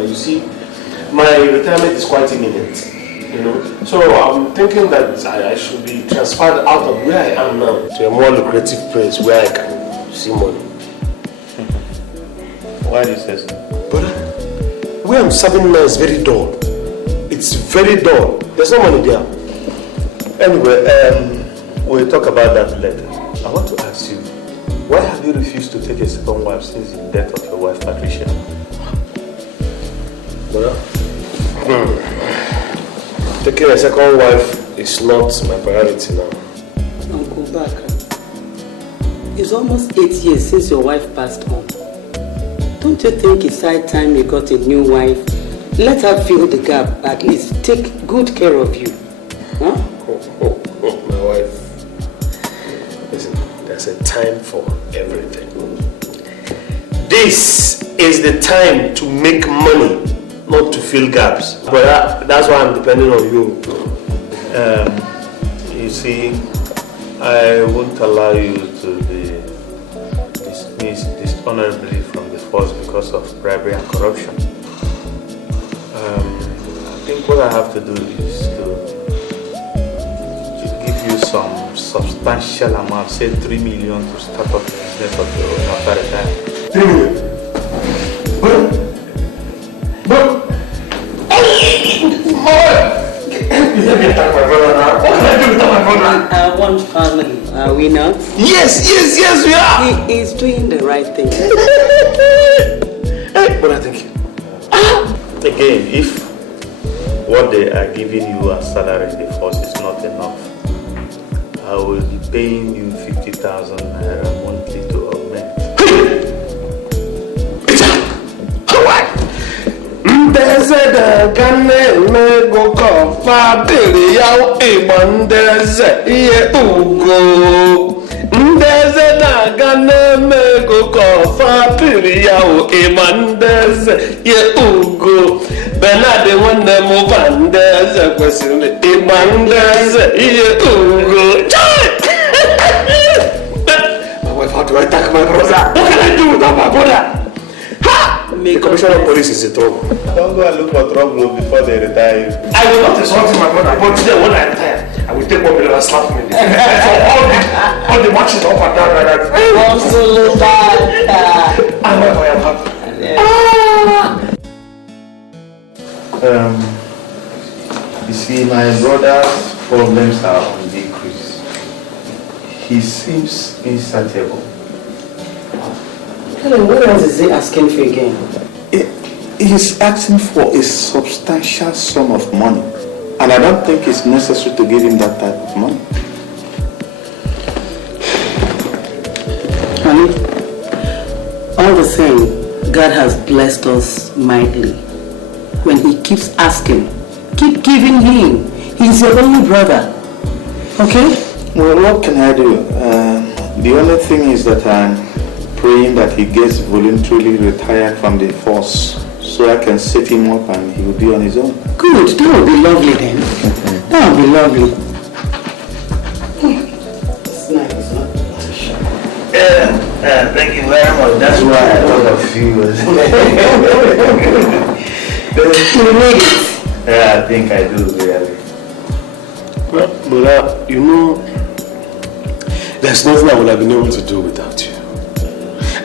And you see, my retirement is quite imminent. You know, so I'm thinking that I should be transferred out of where I am now to a more lucrative place where I can see money. Why do you say so? But where I'm serving now is very dull. It's very dull. There's no money there. Anyway, we'll talk about that later. I want to ask you, why have you refused to take a second wife since the death of your wife, Patricia? But, taking a second wife is not my priority now. Uncle Baka, it's almost 8 years since your wife passed on. Don't you think it's high time you got a new wife? Let her fill the gap, at least take good care of you. Huh? My wife. Listen, there's a time for everything. This is the time to make money, not to fill gaps. But that's why I'm depending on you. You see, I won't allow you to be dismissed dishonorably from the force because of bribery and corruption. I think what I have to do is to give you some substantial amount, say 3 million, to start up the business of your own after retirement. 3 million? But let me attack my brother now. What can I do without my brother? One family, are we not? Yes, we are. He is doing the right thing. But I think again, if what they are giving you as salary in the force is not enough, I will be paying you 50,000 naira monthly to augment. There's a gun go cough, Billy out a one there's a ugo. There's a gun go cough, Billy out a one there's a ugo. Bernard one the move and there's a question, a man there's a ugo. My wife, how do I attack my brother? What can I do without my brother? The commissioner of police is in trouble. Don't go and look for trouble before they retire you. I will not insult my brother, but today when I retire, I will take 1 million and slap him in the face. all the matches up and down like that. I am happy. You see, my brother's problems are on decrease. He seems insatiable. What else is he asking for again? He's asking for a substantial sum of money. And I don't think it's necessary to give him that type of money. Honey, all the same, God has blessed us mightily. When he keeps asking, keep giving him. He's your only brother. Okay? Well, what can I do? The only thing is that I'm praying that he gets voluntarily retired from the force so I can set him up and he will be on his own. Good, that would be lovely then. That would be lovely. It's nice, huh? Thank you very much. That's why I thought of you. You made it. Yeah, I think I do, really. Well, but you know, there's nothing I would have been able to do without you.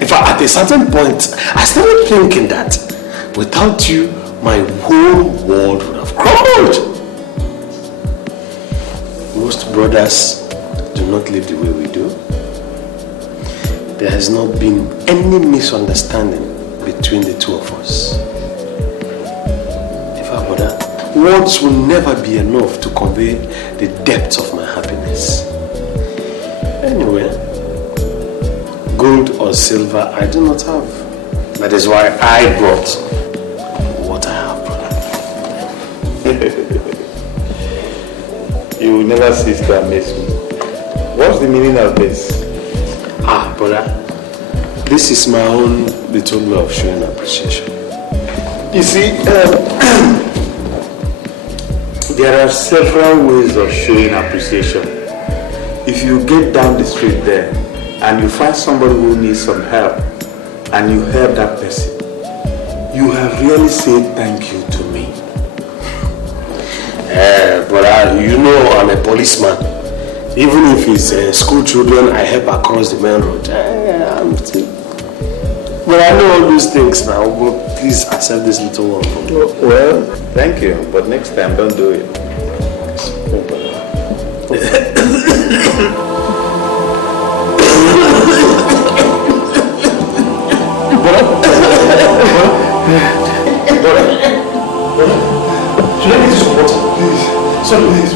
In fact, at a certain point, I started thinking that without you, my whole world would have crumbled. Most brothers do not live the way we do. There has not been any misunderstanding between the two of us. In fact, brother, words will never be enough to convey the depth of my happiness. Anyway, gold or silver I do not have. That is why I brought what I have, brother. You will never cease to amaze me. What's the meaning of this? Brother, this is my own little way of showing appreciation. You see, there are several ways of showing appreciation. If you get down the street there and you find somebody who needs some help and you help that person, You have really said thank you to me. But you know I'm a policeman. Even if it's school children, I help across the main road. But I know all these things now. But please accept this little one from me. Well, thank you. But next time, don't do it. Should I get you some water? Please. Sorry, please.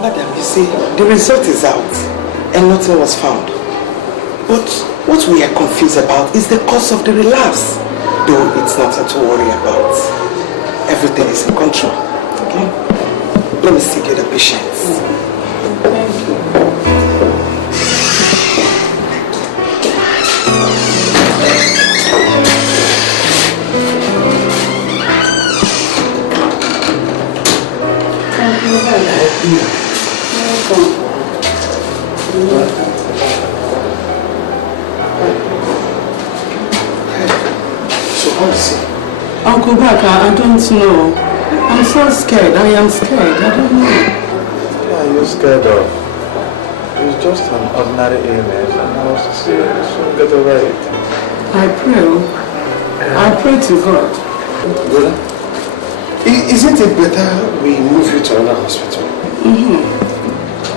Madam, you see, the result is out and nothing was found. But what we are confused about is the cause of the relapse. Though it's nothing to worry about. Everything is in control. Okay? Let me see the patients. Thank you. Uncle Baka, I don't know. I'm so scared. I am scared. I don't know. What are you scared of? It's just an ordinary illness and I was to say you soon get over it. I pray to God. Brother, isn't it better we move you to another hospital?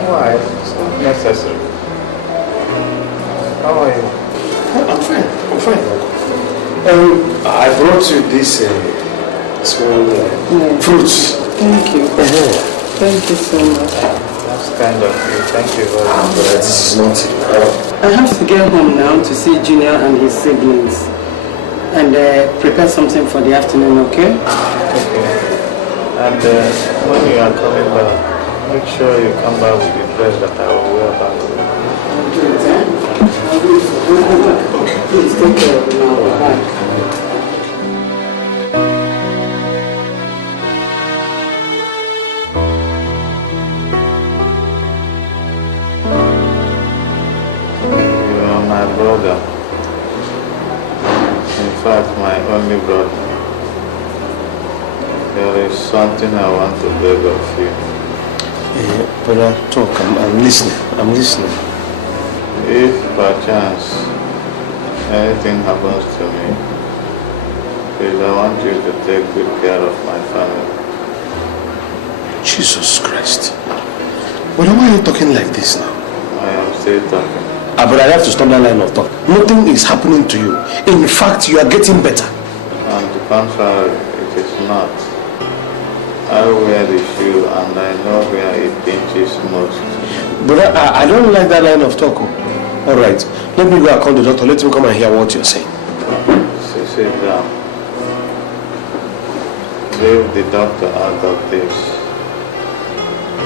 Why? It's not necessary. How are you? I'm fine, Uncle. I brought you this small fruits. Thank you. Thank you so much. That's kind of you. Thank you very much. This is not it. I have to get home now to see Junior and his siblings and prepare something for the afternoon, okay? Okay. And when you are coming back, make sure you come back with the dress that I will wear back. I'll do it, Okay. Please take care of it now. Bye. You are my brother. In fact, my only brother. There is something I want to beg of you. Brother, talk. I'm listening. If by chance anything happens to me, please, I want you to take good care of my family. Jesus Christ. But why are you talking like this now? I am still talking. But I have to stop that line of talk. Nothing is happening to you. In fact, you are getting better. On the contrary, it is not. I wear the shoe and I know where it pinches most. But I don't like that line of talk. Alright, let me go and call the doctor. Let him come and hear what you're saying. Sit down. Leave the doctor out of this.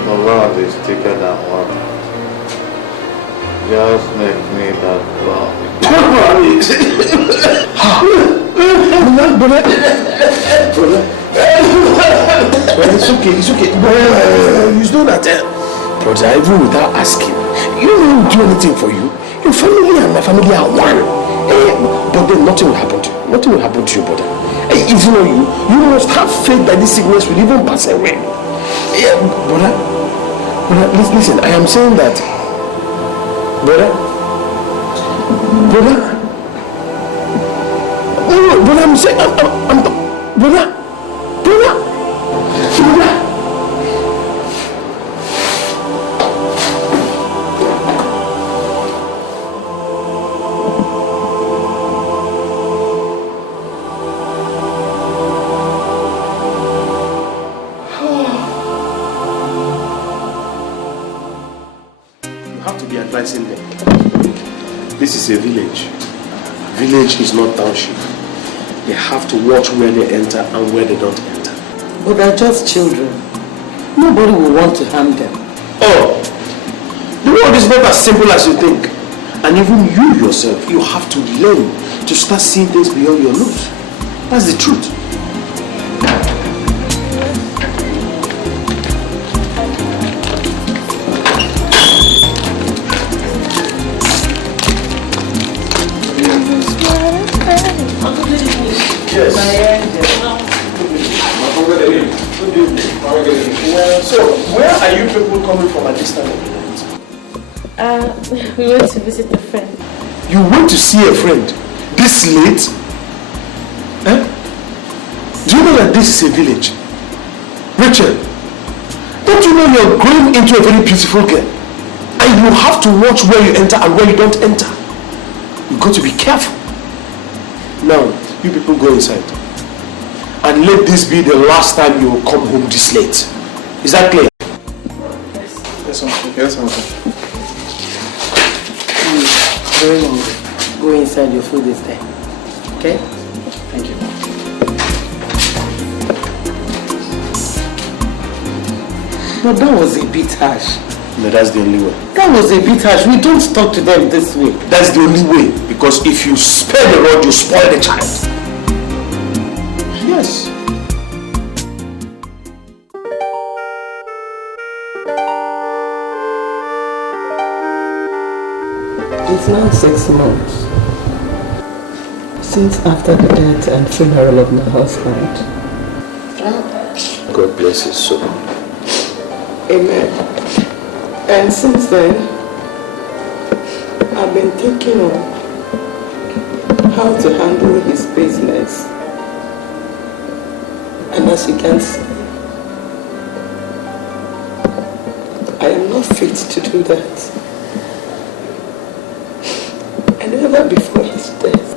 The Lord is thicker than water. Just make me that long. Well, it's okay. Well, you know that, brother, even without asking, you don't do anything for you. Your family and my family are one. But then nothing will happen to you. Nothing will happen to you, brother. If you know you must have faith that this sickness will even pass away. Brother, listen, I am saying that, brother, I'm saying, brother. This is a village. Village is not township. They have to watch where they enter and where they don't enter. But they're just children. Nobody will want to harm them. Oh, the world is not as simple as you think. And even you yourself, you have to learn to start seeing things beyond your nose. That's the truth. Yes. Well, so where are you people coming from at this time of the night? We went to visit a friend. You went to see a friend this late? Eh? Do you know that this is a village? Rachel, don't you know you're growing into a very beautiful girl? And you have to watch where you enter and where you don't enter. You've got to be careful. Now, you people go inside. And let this be the last time you will come home this late. Is that clear? Yes, uncle. Yes, uncle. Very long. Go inside, your food is there. Okay? Thank you. But that was a bit harsh. No, that's the only way. That was a bit harsh. We don't talk to them this way. That's the only way. Because if you spare the rod, you spoil the child. Yes. It's now 6 months since after the death and funeral of my husband. God bless his soul. Amen. And since then, I've been thinking of how to handle his business. And as you can see, I am not fit to do that. And ever before his death,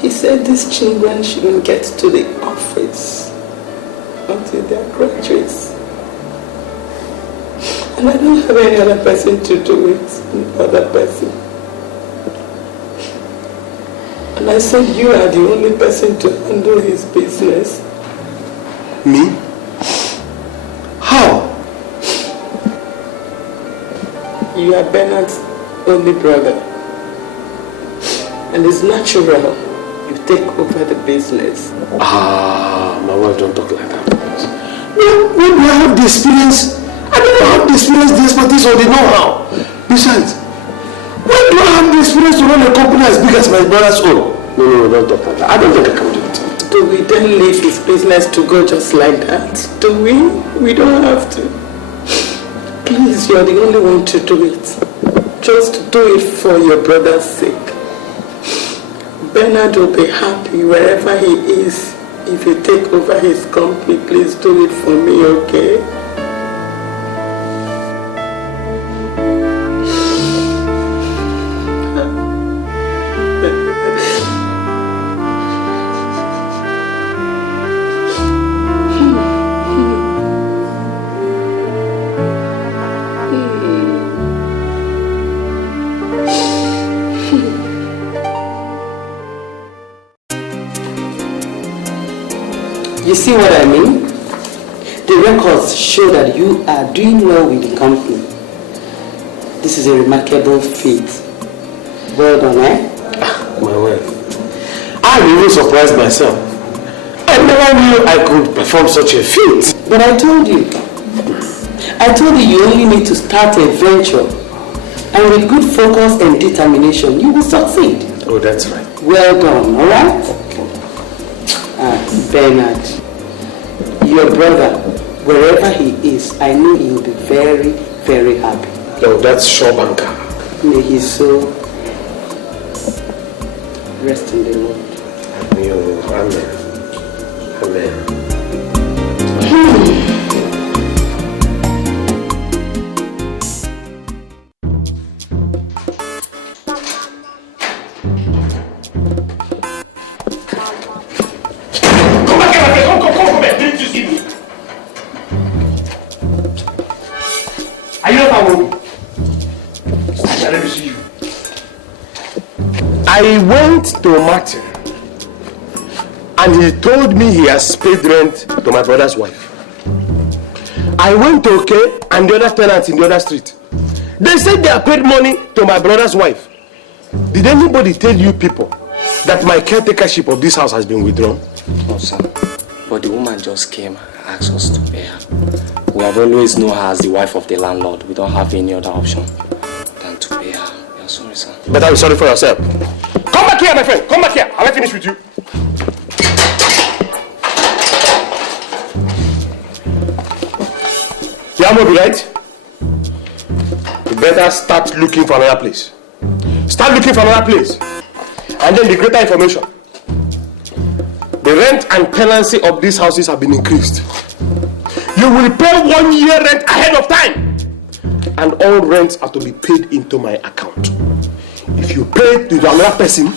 he said these children shouldn't get to the office until they are graduates. And I don't have any other person to do it, no other person. And I said, you are the only person to handle his business. Me? How? You are Bernard's only brother. And it's natural you take over the business. My wife don't talk like that. When do I have the experience? I don't have the experience, the expertise, or the know-how. Besides, when do I have the experience to run a company as big as my brother's own? No, don't talk like that. I don't think I can do it. Do we then leave his business to go just like that? Do we? We don't have to. Please, you're the only one to do it. Just do it for your brother's sake. Bernard will be happy wherever he is. If you take over his company, please do it for me, okay? You see what I mean? The records show that you are doing well with the company. This is a remarkable feat. Well done, eh? My wife. I'm even surprised myself. I never knew I could perform such a feat. But I told you you only need to start a venture. And with good focus and determination, you will succeed. Oh, that's right. Well done, alright? Bernard, your brother, wherever he is, I know he will be very, very happy. No, that's sure, banker. May his soul rest in the Lord. Amen. Amen. I went to Martin and he told me he has paid rent to my brother's wife. I went to OK and the other tenants in the other street. They said they have paid money to my brother's wife. Did anybody tell you people that my caretakership of this house has been withdrawn? No, sir. But the woman just came and asked us to pay her. We have always known her as the wife of the landlord. We don't have any other option than to pay her. We are sorry, sir. But I'm sorry for yourself. Come back here, my friend. Come back here. Have I finished with you? Yamobi, right? You better start looking for another place. Start looking for another place. And then the greater information. The rent and tenancy of these houses have been increased. You will pay 1 year rent ahead of time. And all rents are to be paid into my account. If you pay to another person,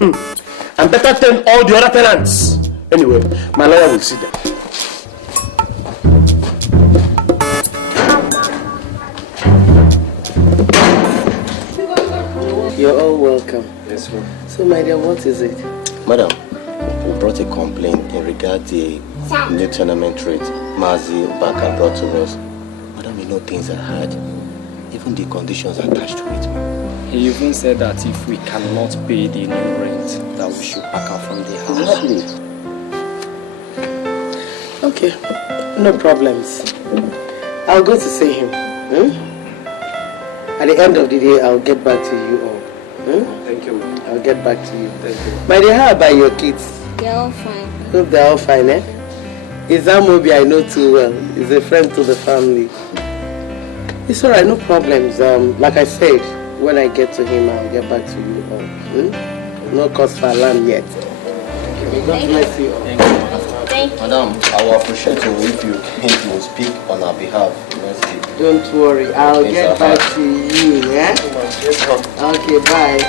and better tell all the other tenants. Anyway, my lawyer will see them. You're all welcome. Yes, sir. So, my dear, what is it? Madam, we brought a complaint in regard to the new tournament rate Mazi Baka brought to us. Madam, you know things are hard. Even the conditions attached to it. He even said that if we cannot pay the new rent, that we should pack out from the house. Okay, no problems. I'll go to see him. At the end of the day, I'll get back to you all. Thank you. I'll get back to you. Thank you. My dear, how about your kids? They're all fine. Hope they're all fine, eh? Izamobi I know too well. He's a friend to the family. It's alright, no problems. Like I said, when I get to him, I'll get back to you all. No cause for alarm yet. God bless you all. Thank you. Thank you. Madam, I will appreciate you if you will speak on our behalf. Don't worry, I'll get back to you, yeah? Okay, bye.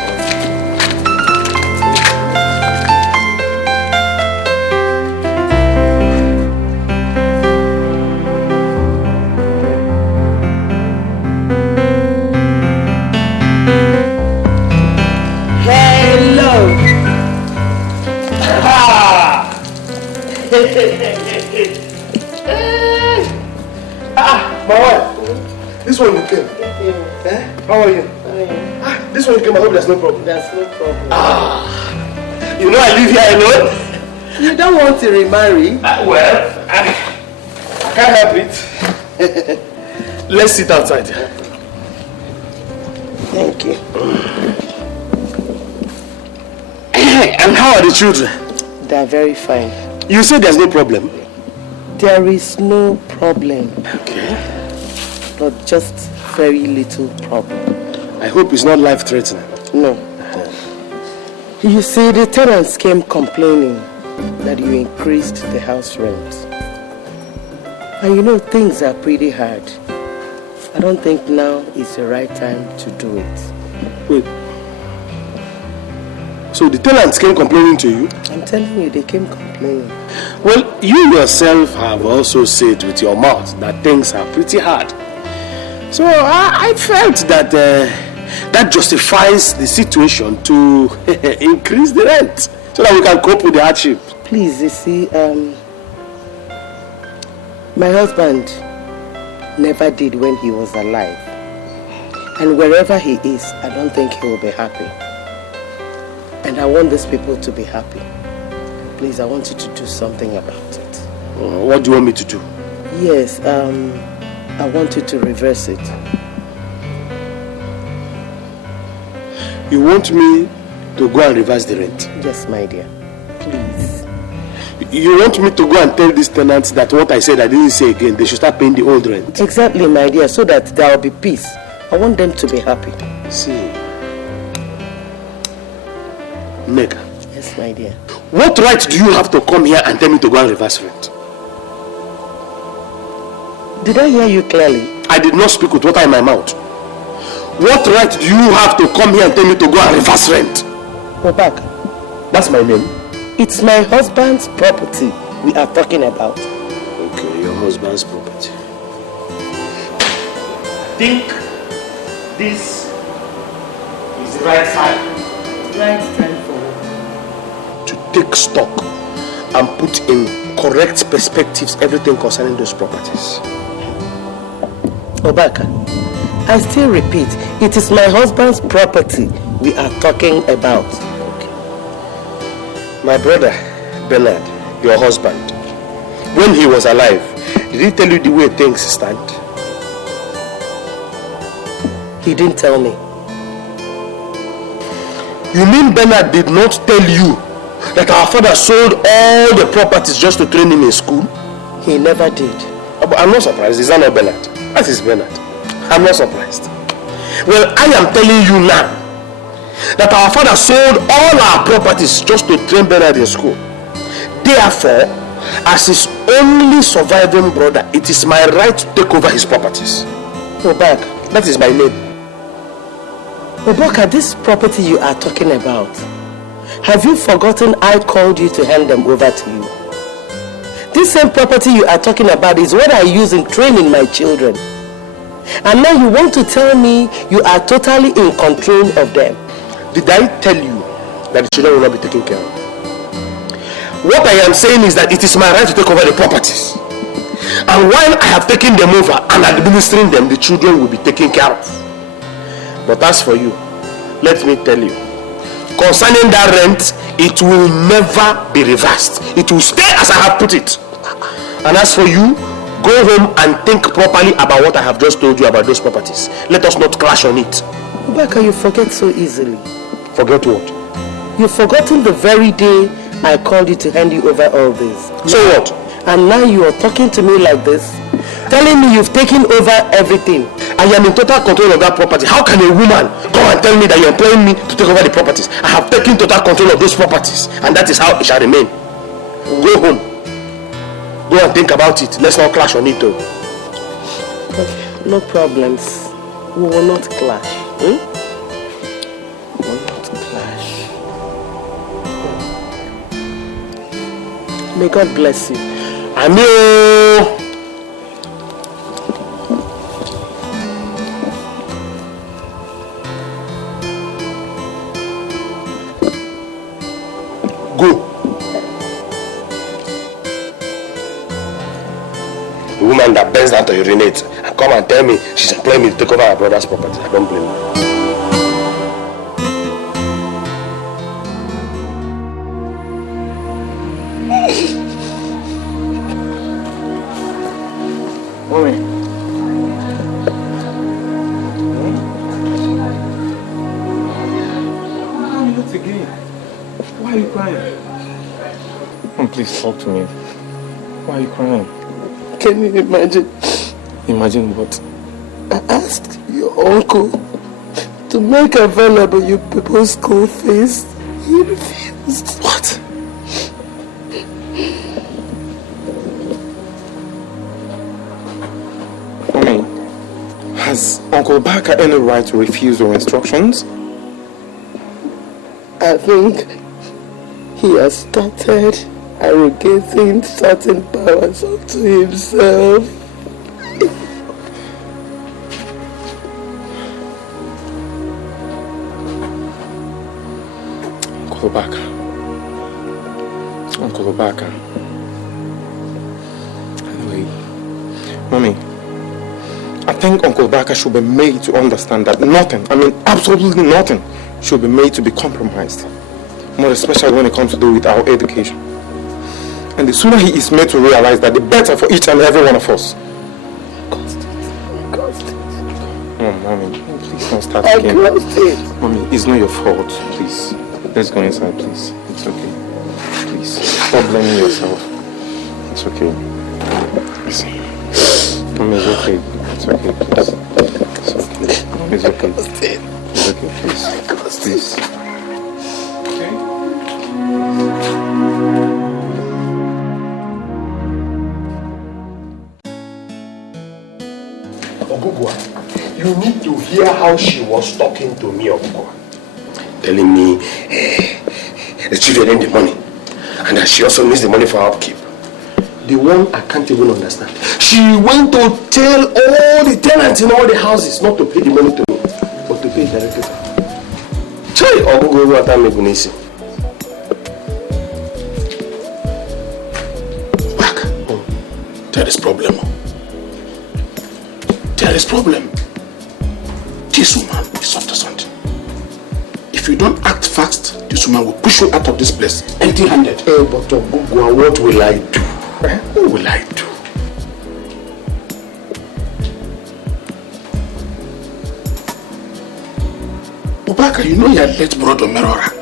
My wife, this one you came. Eh? How are you? This one you came, I hope there's no problem. There's no problem. You know I live here alone? You don't want to remarry? Well, I can't help it. Let's sit outside. Thank you. And how are the children? They're very fine. You say there's no problem? There is no problem. Okay. But just very little problem. I hope it's not life-threatening. No. You see, the tenants came complaining that you increased the house rent. And you know, things are pretty hard. I don't think now is the right time to do it. Wait. So the tenants came complaining to you? I'm telling you, they came complaining. Well, you yourself have also said with your mouth that things are pretty hard. So I felt that that justifies the situation to increase the rent so that we can cope with the hardship. Please, you see, my husband never did when he was alive. And wherever he is, I don't think he will be happy. And I want these people to be happy. Please, I want you to do something about it. What do you want me to do? Yes, I want you to reverse it. You want me to go and reverse the rent? Yes, my dear. Please. You want me to go and tell these tenants that what I said I didn't say again, they should start paying the old rent? Exactly, my dear, so that there will be peace. I want them to be happy. See, Mega. Yes, my dear. What right do you have to come here and tell me to go and reverse rent? Did I hear you clearly? I did not speak with water in my mouth. What right do you have to come here and tell me to go and reverse rent? Go back. That's my name. It's my husband's property we are talking about. Okay, your husband's property. Think this is the right time. Right time for to take stock and put in correct perspectives everything concerning those properties. Obaka, I still repeat, it is my husband's property we are talking about. Okay. My brother, Bernard, your husband, when he was alive, did he tell you the way things stand? He didn't tell me. You mean Bernard did not tell you that our father sold all the properties just to train him in school? He never did. But I'm not surprised. Is that not Bernard? That is Bernard. I'm not surprised. Well, I am telling you now that our father sold all our properties just to train Bernard in school. Therefore, as his only surviving brother, it is my right to take over his properties. Obaka, that is my name. Obaka, this property you are talking about, have you forgotten I called you to hand them over to you? This same property you are talking about is what I use in training my children. And now you want to tell me you are totally in control of them. Did I tell you that the children will not be taken care of? What I am saying is that it is my right to take over the properties. And while I have taken them over and administering them, the children will be taken care of. But as for you, let me tell you, concerning that rent, it will never be reversed. It will stay as I have put it. And as for you, go home and think properly about what I have just told you about those properties. Let us not clash on it. Obaka, you forget so easily. Forget what? You've forgotten the very day I called you to hand you over all this. So what? And now you are talking to me like this, telling me you've taken over everything. I am in total control of that property. How can a woman come and tell me that you're employing me to take over the properties? I have taken total control of those properties, and that is how it shall remain. Go home. Go and think about it. Let's not clash on it though. Okay, no problems. We will not clash. We will not clash. May God bless you. Amen. Go. The woman that bends down to urinate and come and tell me she's employing me to take over her brother's property. I don't blame her. Mommy. Not again. Why are you crying? Mom, please talk to me. Why are you crying? Can you imagine? Imagine what? I asked your uncle to make available your people's school fees. He refused. What? Mommy, has Uncle Baka any right to refuse your instructions? I think he has started arrogating certain powers unto himself. Uncle Baka. Anyway, Mommy, I think Uncle Baka should be made to understand that nothing, I mean absolutely nothing, should be made to be compromised. More especially when it comes to do with our education. And the sooner he is made to realize that, the better for each and every one of us. Oh, Mommy, please don't start again. Mommy, it's not your fault, please. Let's go inside, please. It's okay. Please, stop blaming yourself. It's okay. Listen. Mommy, it's okay. It's okay, please. It's okay. Mommy, it's okay. It's okay, please. Please. You need to hear how she was talking to me, Okonkwo. Telling me the children need the money and that she also needs the money for her upkeep. The one I can't even understand. She went to tell all the tenants in all the houses not to pay the money to me, but to pay directly. Try Okonkwo what I'm making easy. Back. There is problem. There is problem. this woman is up to something. If you don't act fast, this woman will push you out of this place empty-handed. Hey, but Okonkwo, what will I do? What will I do? Obaka, you know your late brother Merora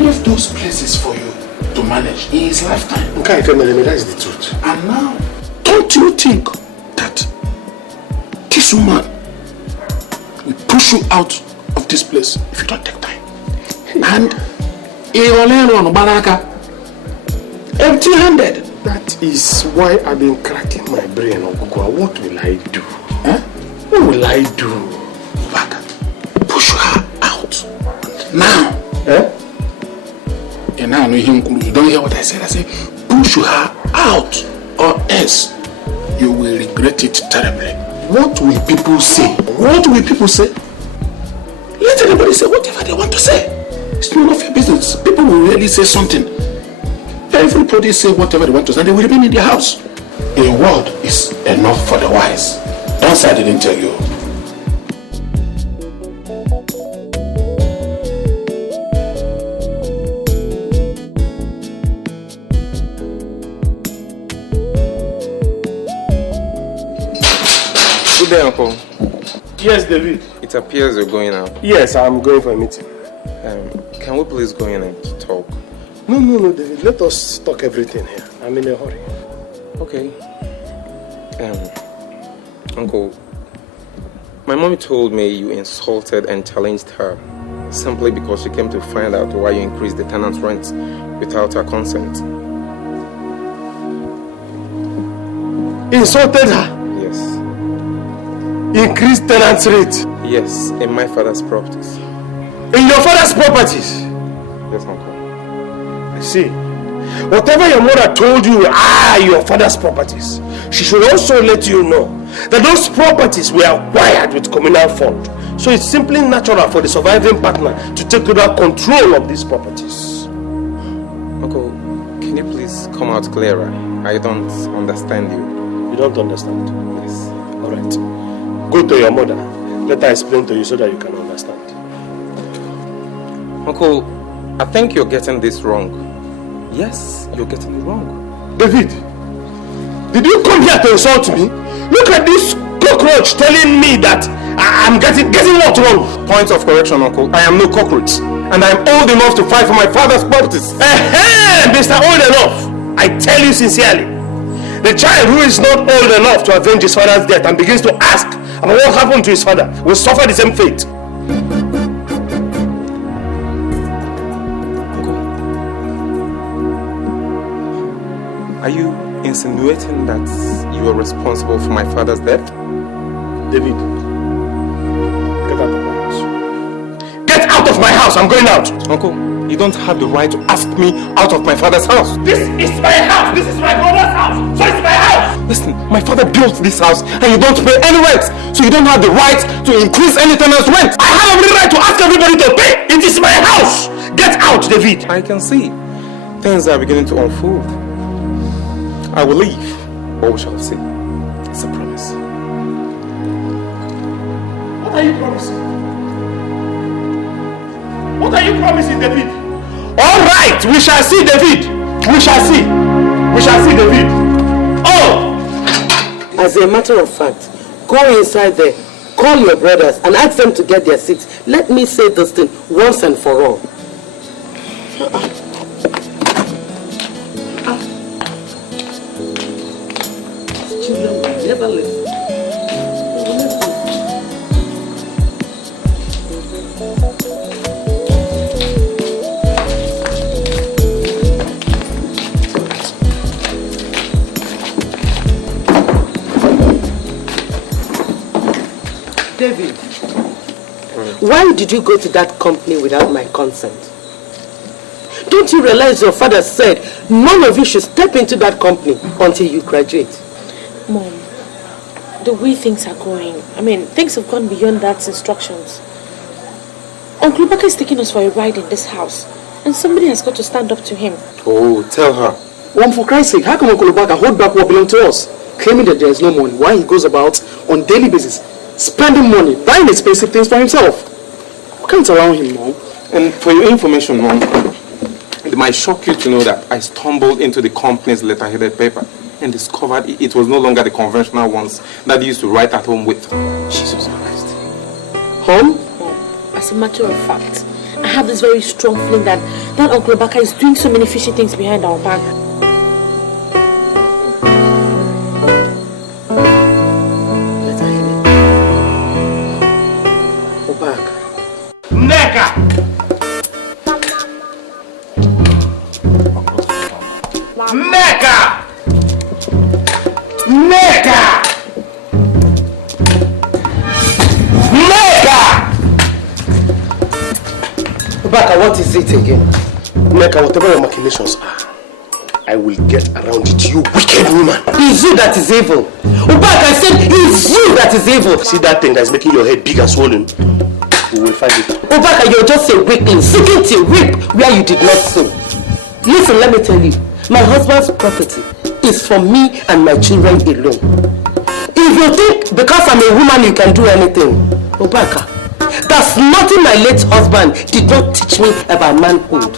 left those places for you to manage in his lifetime. Okay, that is the truth. And now, don't you think that this woman will push you out of this place if you don't take time? And empty-handed. That is why I've been cracking my brain, Okonkwo. What will I do? What will I do? Obaka, push her out. Now. And now you don't hear what I said. I said, push her out, or else you will regret it terribly. What will people say? What will people say? Let everybody say whatever they want to say. It's none of your business. People will really say something. Everybody say whatever they want to say, and they will remain in their house. A word is enough for the wise. Don't say I didn't tell you. Good day, Uncle. Yes, David. It appears you're going out. Yes, I'm going for a meeting. Can we please go in and talk? No, David. Let us talk everything here. I'm in a hurry. Okay. Uncle, my mommy told me you insulted and challenged her simply because she came to find out why you increased the tenant's rent without her consent. Insulted her? Yes. Increased tenant's rate? Yes, in my father's properties. In your father's properties? Yes, Uncle. I see. Whatever your mother told you are your father's properties, she should also let you know that those properties were acquired with communal fund. So it's simply natural for the surviving partner to take total control of these properties. Uncle, can you please come out clearer? I don't understand you. You don't understand? Yes. Alright. Go to your mother. Let her explain to you so that you can understand. Uncle, I think you're getting this wrong. Yes, you're getting it wrong. David, did you come here to insult me? Look at this cockroach telling me that I'm getting what wrong? Point of correction, Uncle. I am no cockroach. And I am old enough to fight for my father's properties. Mr. Old Enough, I tell you sincerely, the child who is not old enough to avenge his father's death and begins to ask about what happened to his father will suffer the same fate. Are you insinuating that you are responsible for my father's death? David, get out of my house. Get out of my house! I'm going out! Uncle, you don't have the right to ask me out of my father's house. This is my house! This is my brother's house! So it's my house! Listen, my father built this house and you don't pay any rent. So you don't have the right to increase any tenant's rent. I have the right to ask everybody to pay! It is my house! Get out, David! I can see. Things are beginning to unfold. I will leave, but we shall see. It's a promise. What are you promising? What are you promising, David? All right, we shall see, David. We shall see. We shall see, David. Oh! As a matter of fact, go inside there, call your brothers and ask them to get their seats. Let me say this thing once and for all. Never listen. David, why did you go to that company without my consent? Don't you realize your father said none of you should step into that company until you graduate? Mom, the way things are going, things have gone beyond Dad's instructions. Uncle Baka is taking us for a ride in this house, and somebody has got to stand up to him. Oh, tell her. One, for Christ's sake, how can Uncle Baka hold back what belongs to us? Claiming that there is no money, while he goes about on daily basis, spending money, buying expensive things for himself. We can't allow him, Mom. And for your information, Mom, it might shock you to know that I stumbled into the company's letterheaded paper and discovered it was no longer the conventional ones that they used to write at home with. Jesus Christ. Home? As a matter of fact, I have this very strong feeling that Uncle Baka is doing so many fishy things behind our back. What is it again? Neka, whatever your machinations are, I will get around it, you wicked woman. It's you that is evil. Ubaka, I said it's you that is evil. See that thing that's making your head big and swollen? We will find it. Ubaka, you're just a weakling, seeking to reap where you did not sow. Listen, let me tell you, my husband's property is for me and my children alone. If you think because I'm a woman you can do anything, Ubaka, that's nothing my late husband did not teach me about manhood.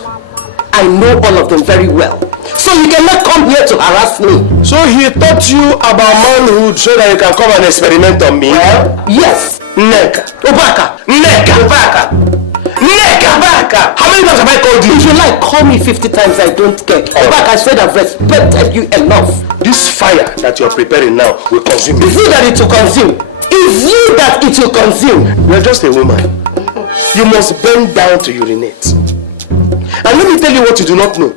I know all of them very well. So you cannot come here to harass me. So he taught you about manhood so that you can come and experiment on me? Well, yes. Neka. Ubaka. Neka. Ubaka. Neka. Ubaka. How many times have I called you? If you like, call me 50 times, I don't care. Ubaka, I said I've respected you enough. This fire that you're preparing now will consume me. Is it that it will consume? It's you that it will consume. You're just a woman. You must bend down to urinate. And let me tell you what you do not know.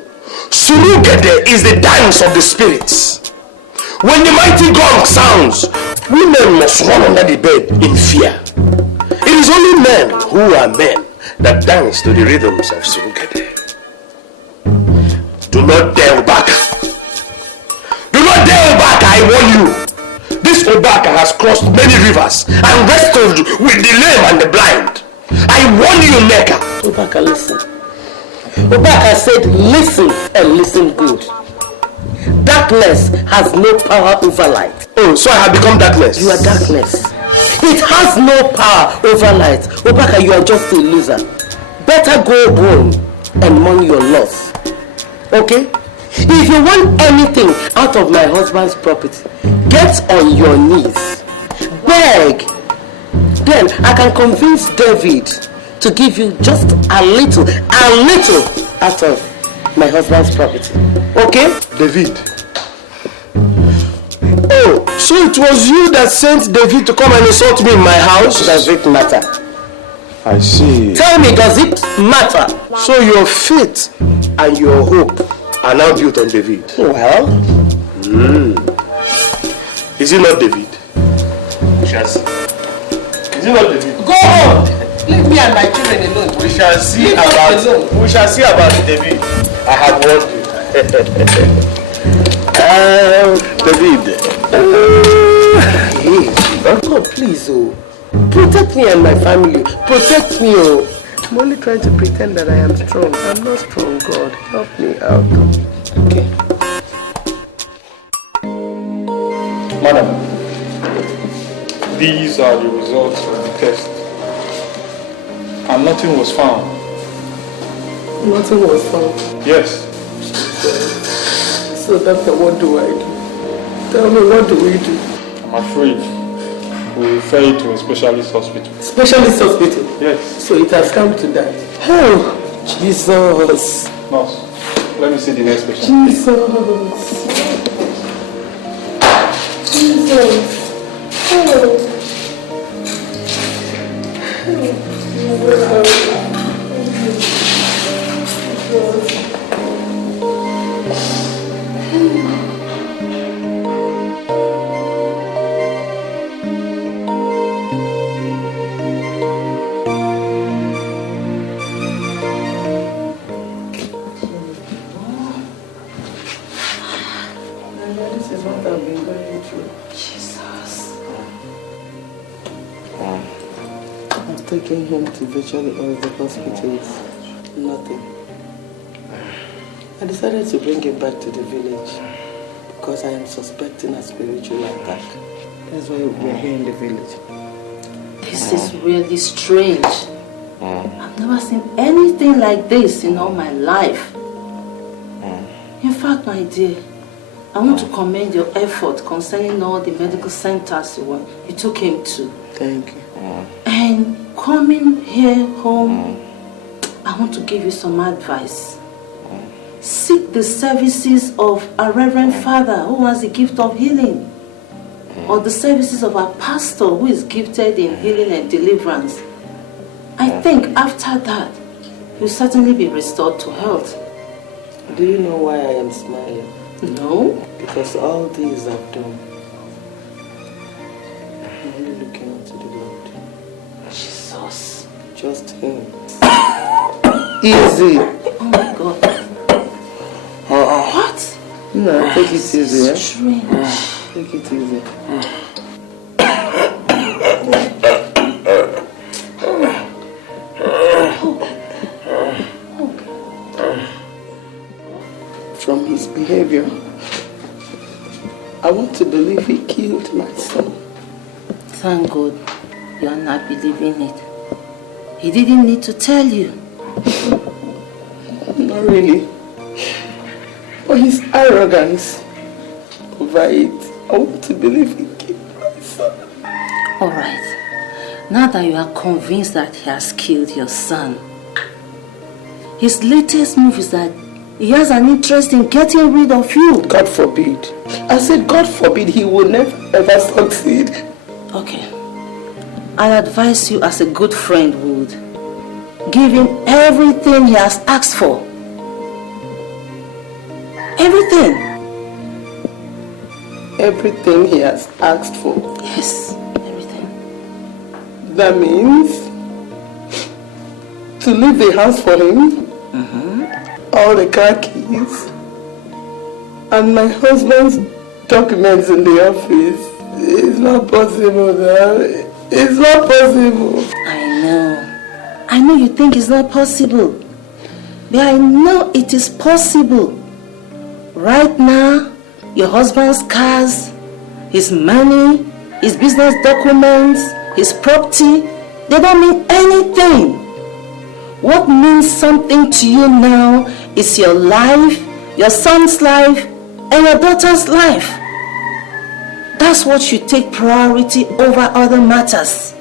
Surugede is the dance of the spirits. When the mighty gong sounds, women must run under the bed in fear. It is only men who are men that dance to the rhythms of Surugede. Do not dare back. Do not dare back, I warn you. This Obaka has crossed many rivers and wrestled with the lame and the blind. I warn you, Neka. Obaka, listen. Obaka said, listen and listen good. Darkness has no power over light. Oh, so I have become darkness? You are darkness. It has no power over light. Obaka, you are just a loser. Better go home and mourn your loss. Okay? If you want anything out of my husband's property, get on your knees. Beg. Then I can convince David to give you just a little out of my husband's property. Okay? David. Oh, so it was you that sent David to come and insult me in my house? Does it matter? I see. Tell me, does it matter? So your faith and your hope are now built on David? Well, is it not David? We shall see. Is it not David? Go on! Leave me and my children alone. We shall see about David. I have warned you. David. God, please, oh. Protect me and my family. Protect me, oh. I'm only trying to pretend that I am strong. I'm not strong, God. Help me out. Okay. Madam, these are the results of the test. And nothing was found. Nothing was found? Yes. So, doctor, what do I do? Tell me, what do we do? I'm afraid we'll refer you to a specialist hospital. Specialist hospital? Yes. So it has come to that. Oh, Jesus. Nurse, let me see the next patient. Jesus. Taking him to virtually all the hospitals. Nothing. I decided to bring him back to the village because I am suspecting a spiritual attack. That's why we're here in the village. This is really strange. I've never seen anything like this in all my life. In fact, my dear, I want to commend your effort concerning all the medical centers you took him to. Thank you. And coming here home, I want to give you some advice. Seek the services of a reverend father who has the gift of healing, or the services of a pastor who is gifted in healing and deliverance. I think after that, you'll certainly be restored to health. Do you know why I am smiling? No. Because all these I've done, I'm only looking unto the Lord. Jesus. Just Him. Easy. Oh my God. What? No, take it easy, eh? Strange. Take it easy. From his behavior, I want to believe he killed my son. Thank God you are not believing it. He didn't need to tell you. Not really. But his arrogance over it, I want to believe he killed my son. Alright. Now that you are convinced that he has killed your son, his latest move is that he has an interest in getting rid of you. God forbid. I said God forbid, he will never ever succeed. Okay. I advise you as a good friend would. Give him everything he has asked for. Everything. Everything he has asked for. Yes, everything. That means to leave the house for him, all the car keys, and my husband's documents in the office. It's not possible now. It's not possible. I know you think it's not possible. But I know it is possible. Right now, your husband's cars, his money, his business documents, his property, they don't mean anything. What means something to you now is your life, your son's life, and your daughter's life. That's what should take priority over other matters.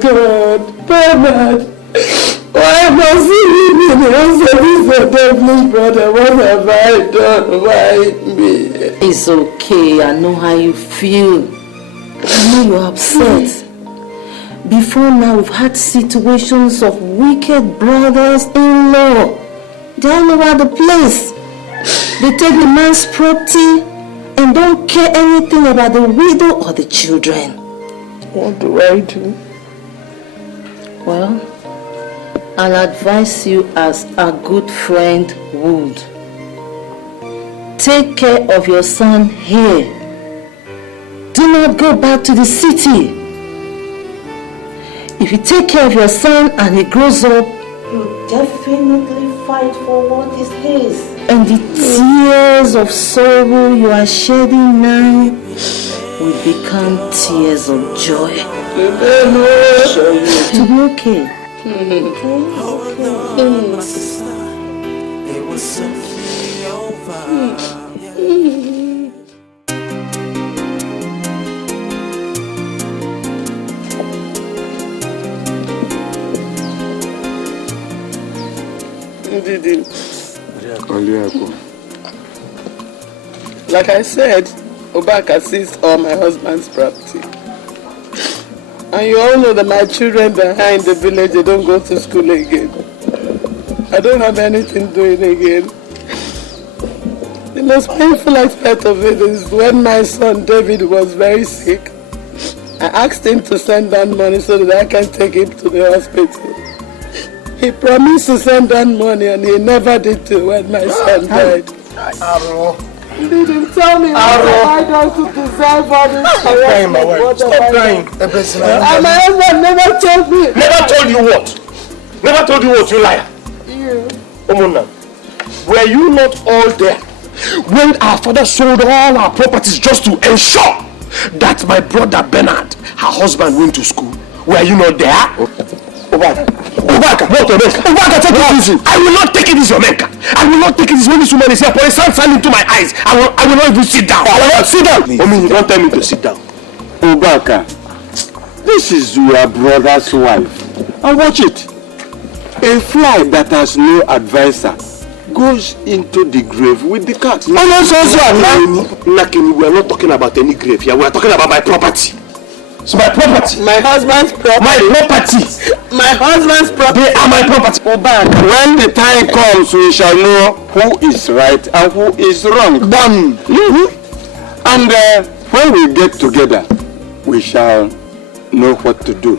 God. Bernard, why am I seeing in the hands of this devilish brother? What have I done? Why me? It's okay, I know how you feel. I know you're upset. Before now, we've had situations of wicked brothers-in-law. They're all over the place. They take the man's property and don't care anything about the widow or the children. What do I do? Well, I'll advise you as a good friend would. Take care of your son here. Do not go back to the city. If you take care of your son and he grows up, you'll definitely fight for what is his. And the tears of sorrow you are shedding now will become tears of joy. To be okay. It was simply over. Like I said, Obaka seized all my husband's property. And you all know that my children that are in the village, they don't go to school again. I don't have anything doing again. The most painful aspect of it is when my son David was very sick, I asked him to send down money so that I can take him to the hospital. He promised to send down money and he never did to when my son died. He didn't tell me what I done to deserve all this. Stop crying, my wife. Stop crying. And my husband never told me. Never told you what? Never told you what, you liar? You. Omuna, were you not all there When our father sold all our properties just to ensure that my brother Bernard, her husband, went to school, were you not there? Obaka, take it easy. I will not take it easy, Omenka. I will not take it easy when this woman is here. For a sun into my eyes. I will not even sit down. I will not sit down. You don't tell me to sit down. Obaka, this is your brother's wife. And watch it. A fly that has no advisor goes into the grave with the cat. Nakini, we are not talking about any grave here. We are talking about my property. So my property. My husband's property. My property. My husband's property. They are my property. Obaka, when the time comes, we shall know who is right and who is wrong. Done. And when we get together, we shall know what to do.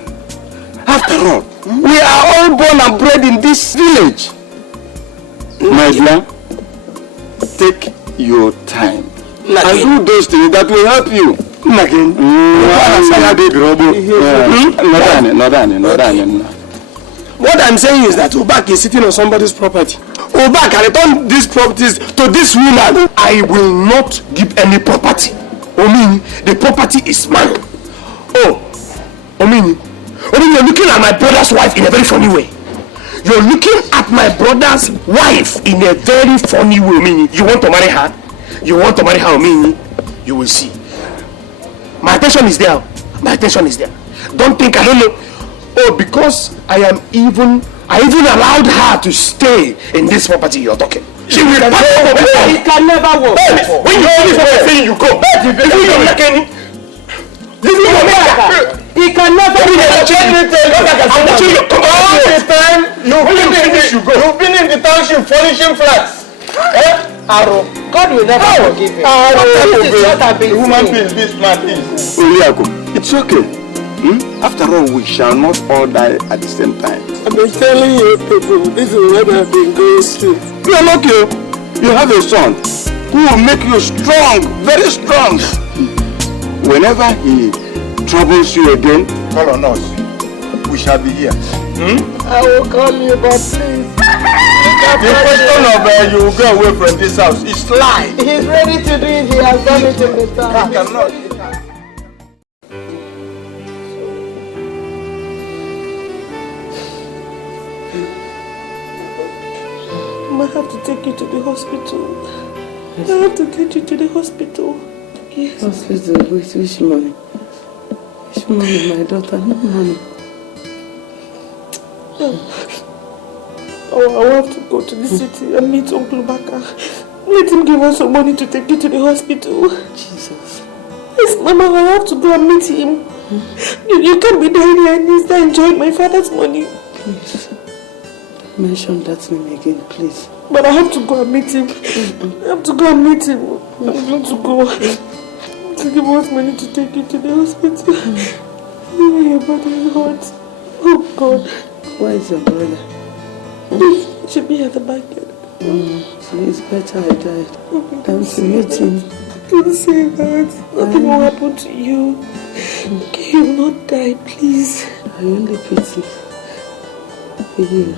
After all, we are all born and bred in this village. My dear, take your time and do those things that will help you. What I'm saying is that Obaka is sitting on somebody's property. Obaka, return these properties to this woman. I will not give any property. Omini, the property is mine. Oh, Omini, you're looking at my brother's wife in a very funny way. You're looking at my brother's wife in a very funny way, Omini. You want to marry her? You want to marry her, Omini? You will see. My attention is there. My attention is there. Don't think I don't know. Oh, because I even allowed her to stay in this property you're talking. She will pack over. It can never work. When you only say you go. If you're not any, this is your maker. He can never work. I'm watching you. All the time you've been in the township furnishing flats. Arrow. God will never forgive him. The woman being this man is. It's okay. After all, we shall not all die at the same time. I've been telling you people, this is what I've been going through. You are lucky. You have a son who will make you strong, very strong. Whenever he troubles you again, call on us. We shall be here. I will call you, but please. The question of you will go away from this house is lie. He's ready to do it. He has done it in the town. I cannot. I have to take you to the hospital. Yes. I have to take you to the hospital. Yes. Hospital? Wait, which money? Which money, my daughter? No money. Oh, I have to go to the city and meet Uncle Baka. Let him give us some money to take you to the hospital. Jesus. Yes, Mama, I have to go and meet him. You can't be down here and he's there enjoying my father's money. Please. Mention that name again, please. But I have to go and meet him. I have to go and meet him. I'm going to go. To give us money to take you to the hospital. Your body is hot. Oh God. Where is your brother? He should be at the back end. It's better I died. I'm to meet him. Don't say that. Nothing will happen to you. Okay, you will not die, please. I only pity you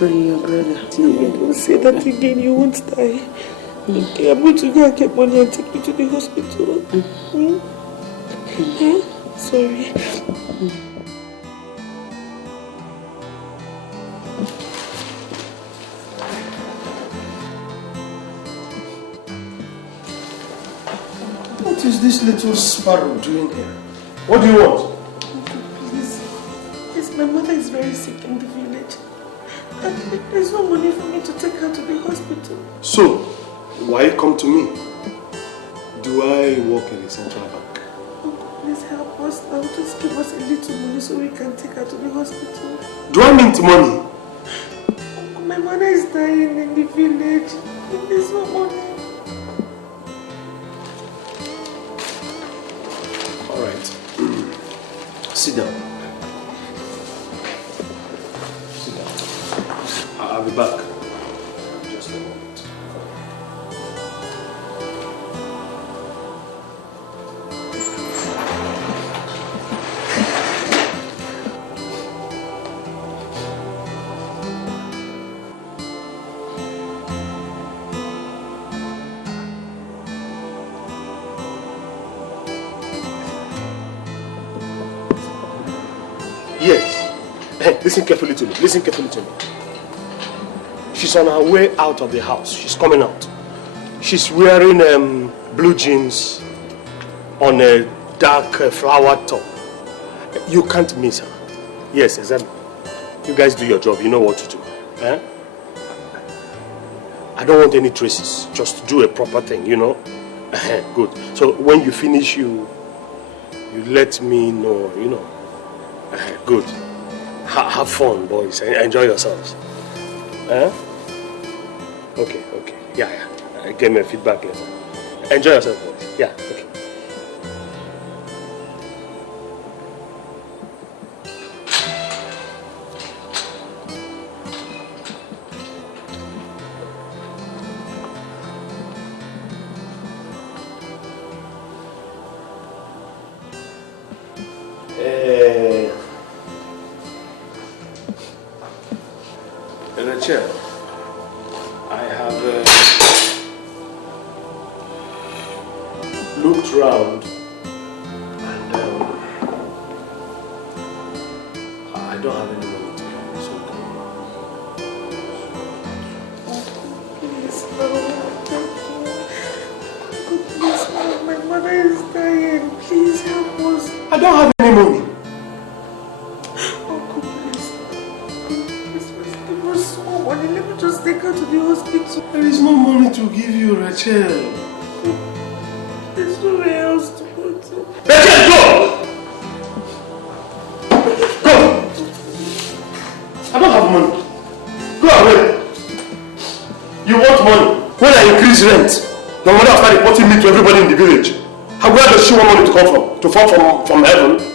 and your brother. Don't say that again, you won't die. Okay, I'm going to go and get money and take you to the hospital. Sorry. What is this little sparrow doing here? What do you want? Please. Yes, my mother is very sick in the village. And there's no money for me to take her to the hospital. So, why come to me? Do I work in the central bank? Uncle, please help us now. Just give us a little money so we can take her to the hospital. Do I mint money? Uncle, my mother is dying in the village. There's no money. Alright. Sit down. Sit down. I'll be back. Just a moment. Hey, listen carefully to me. Listen carefully to me. She's on her way out of the house. She's coming out. She's wearing blue jeans on a dark flower top. You can't miss her. Yes, exactly. You guys do your job. You know what to do. Eh? I don't want any traces. Just do a proper thing, you know? Good. So when you finish, you let me know, you know? Good. Have fun, boys. Enjoy yourselves. Eh? Okay. Yeah. Give me a feedback later. Enjoy yourself, boys. Yeah, okay. Rachel, I have looked round and I don't have any money to give you, so please, my mother is dying. Please help us. I don't have any money. Let me just take her to the hospital. There is no money to give you, Rachel. There's nowhere else to go to. Rachel, go! Go! I don't have money. Go away. You want money? When I increase rent, your mother will start reporting me to everybody in the village. Where does she want money to come from? To fall from heaven?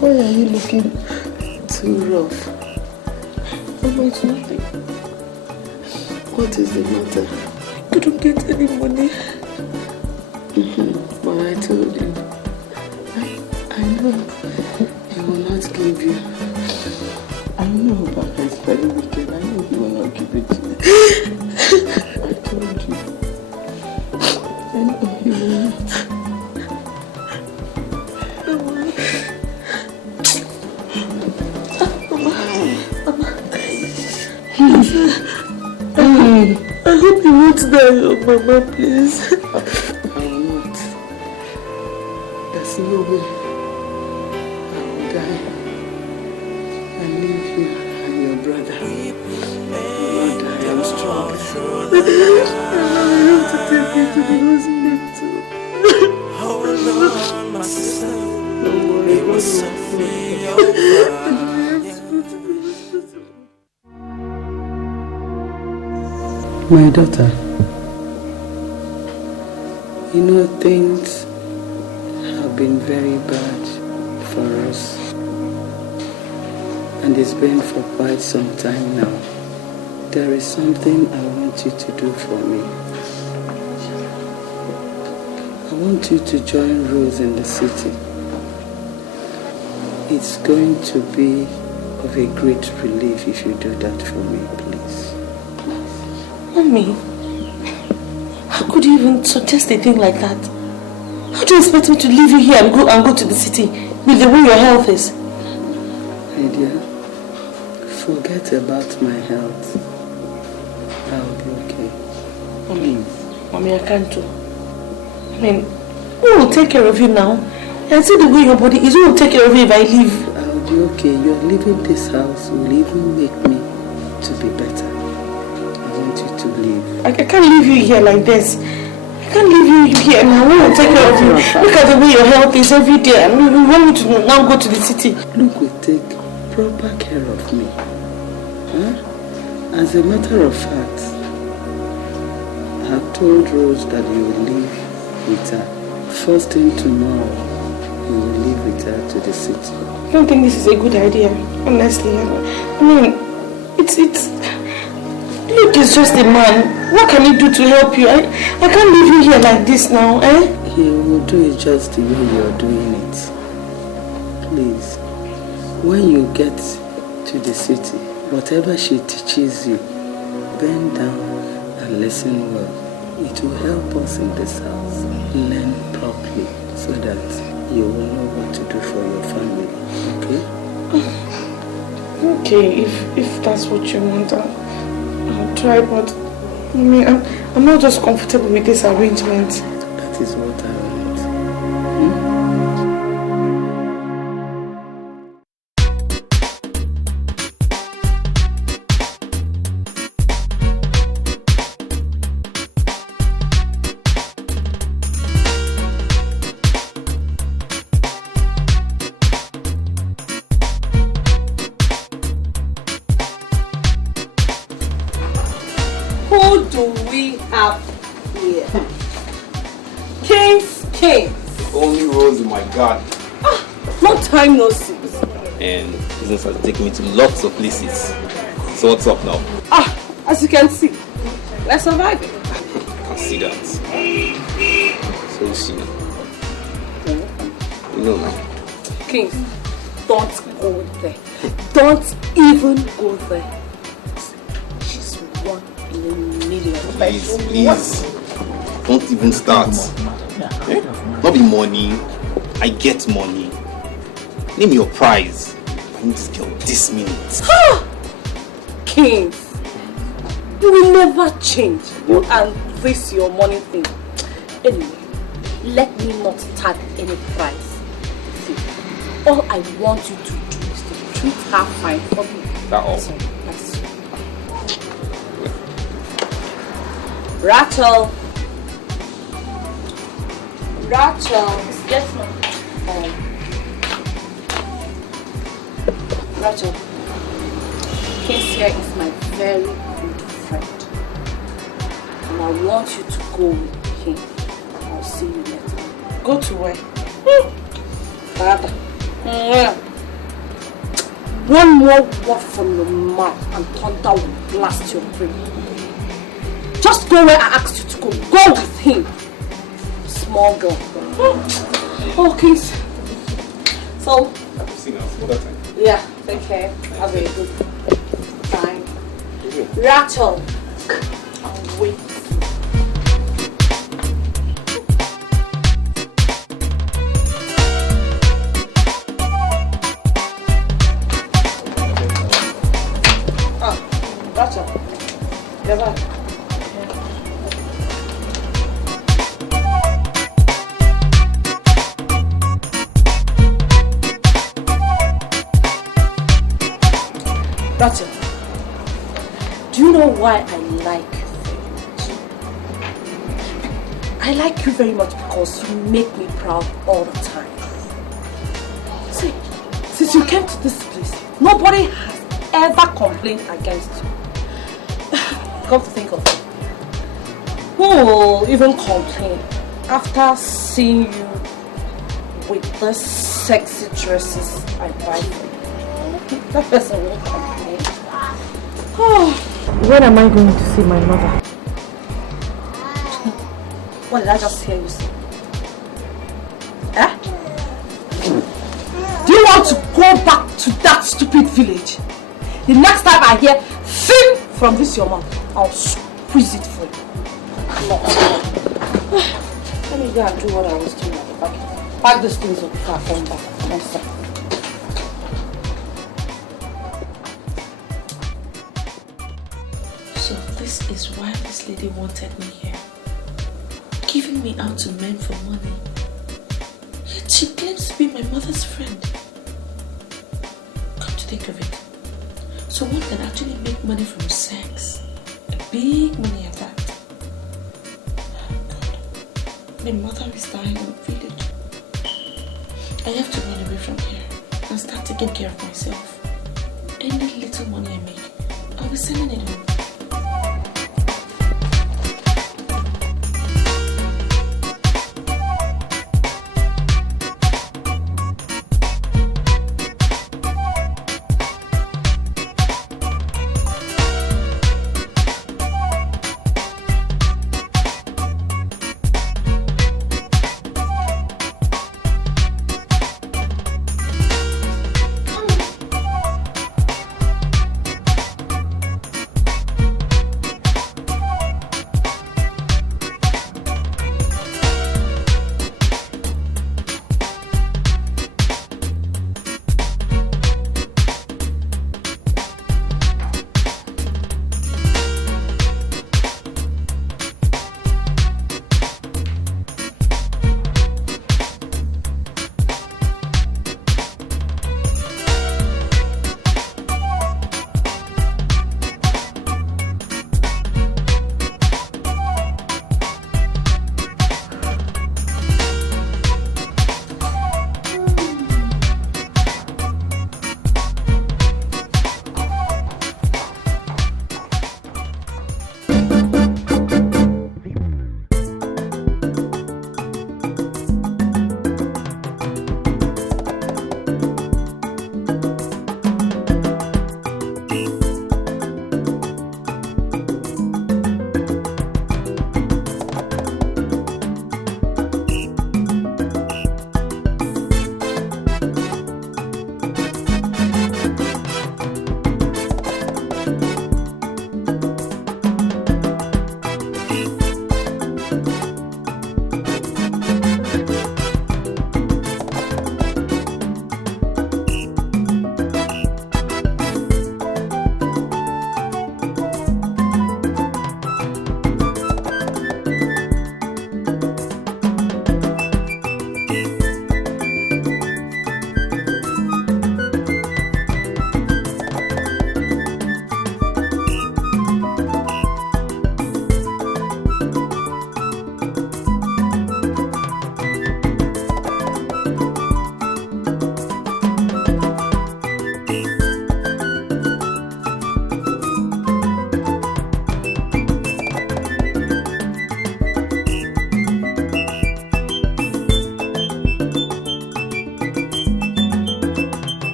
Why are you looking too rough? Mama, it's nothing. What is the matter? I couldn't get any money. But I told you. I know he will not give you. I know Papa is very wicked. I know he will not give it to you. I told you. I know he will not. I hope you won't die, oh Mama, please. I will not. There's no way I will die and leave you and your brother. Lord, I am strong. I have to take you to the hospital. Hold on, my sister. Don't worry, it was something over. My daughter, you know things have been very bad for us, and it's been for quite some time now. There is something I want you to do for me. I want you to join Rose in the city. It's going to be of a great relief if you do that for me, please. Mommy, how could you even suggest a thing like that? How do you expect me to leave you here and go to the city with the way your health is? My dear, Forget about my health. I'll be okay. Mommy, I can't do. I mean, who will take care of you now? And see the way your body is, who will take care of you if I leave? I'll be okay. You're leaving this house will even make me to be better. I want you to leave. I can't leave you here like this. I can't leave you here now. Who will take care of you? Look at the way your health is every day. I mean, we want me to now go to the city. Luke will take proper care of me. Huh? As a matter of fact, I told Rose that you will leave with her. First thing tomorrow, you will leave with her to the city. I don't think this is a good idea, honestly. I mean, it's Luke is just a man. What can he do to help you? I can't leave you here like this now, eh? He will do it just the way you're doing it. Please, when you get to the city, whatever she teaches you, bend down and listen well. It will help us in this house. Learn properly so that you will know what to do for your family, okay? Okay, if that's what you want, I'll try, but I mean, I'm not just comfortable with this arrangement. That is what I want. Who do we have here? Kings. Only rose in my garden. Long time no see. And business has taken me to lots of places. So what's up now? As you can see, we're surviving. I can see that. So you see. You know now. Kings, don't go there. Don't even go there. She's one in a million. Please. Don't even start. Not be money. I get money. Name your prize. I need this girl this minute. Kings, you will never change. And this your money thing. Anyway, let me not tag any price. See, all I want you to do is to treat her fine for me. That all? That's Rachel, yes ma'am. Rachel, Case here is my very good friend, and I want you to go with him. I'll see you later. Go to where? Father. One more word from your mouth and Tonto will blast your brain. Just go where I asked you to go. Go with him. Small girl. Oh, Kings. So, yeah, take care. Have a good time. Rachel, I'll wait. Rachel, you're back. Rachel, do you know why I like you? I like you very much because you make me proud all the time. See, since you came to this place, nobody has ever complained against you. Come to think of it, who will even complain after seeing you with the sexy dresses I buy for you? That person will complain. When am I going to see my mother? What did I just hear you say? Eh? Do you want to go back to that stupid village? The next time I hear "thing" from this your mouth, I'll squeeze it for you. No. Let me go and do what I was doing at the back. Pack those things up before I come back. Yes, sir. is why this lady wanted me here. Giving me out to men for money. Yet she claims to be my mother's friend. Come to think of it, so one can actually make money from sex. A big money at that. God, my mother is dying in the village. I have to run away from here and start taking care of myself. Any little money I make, I'll be sending it home.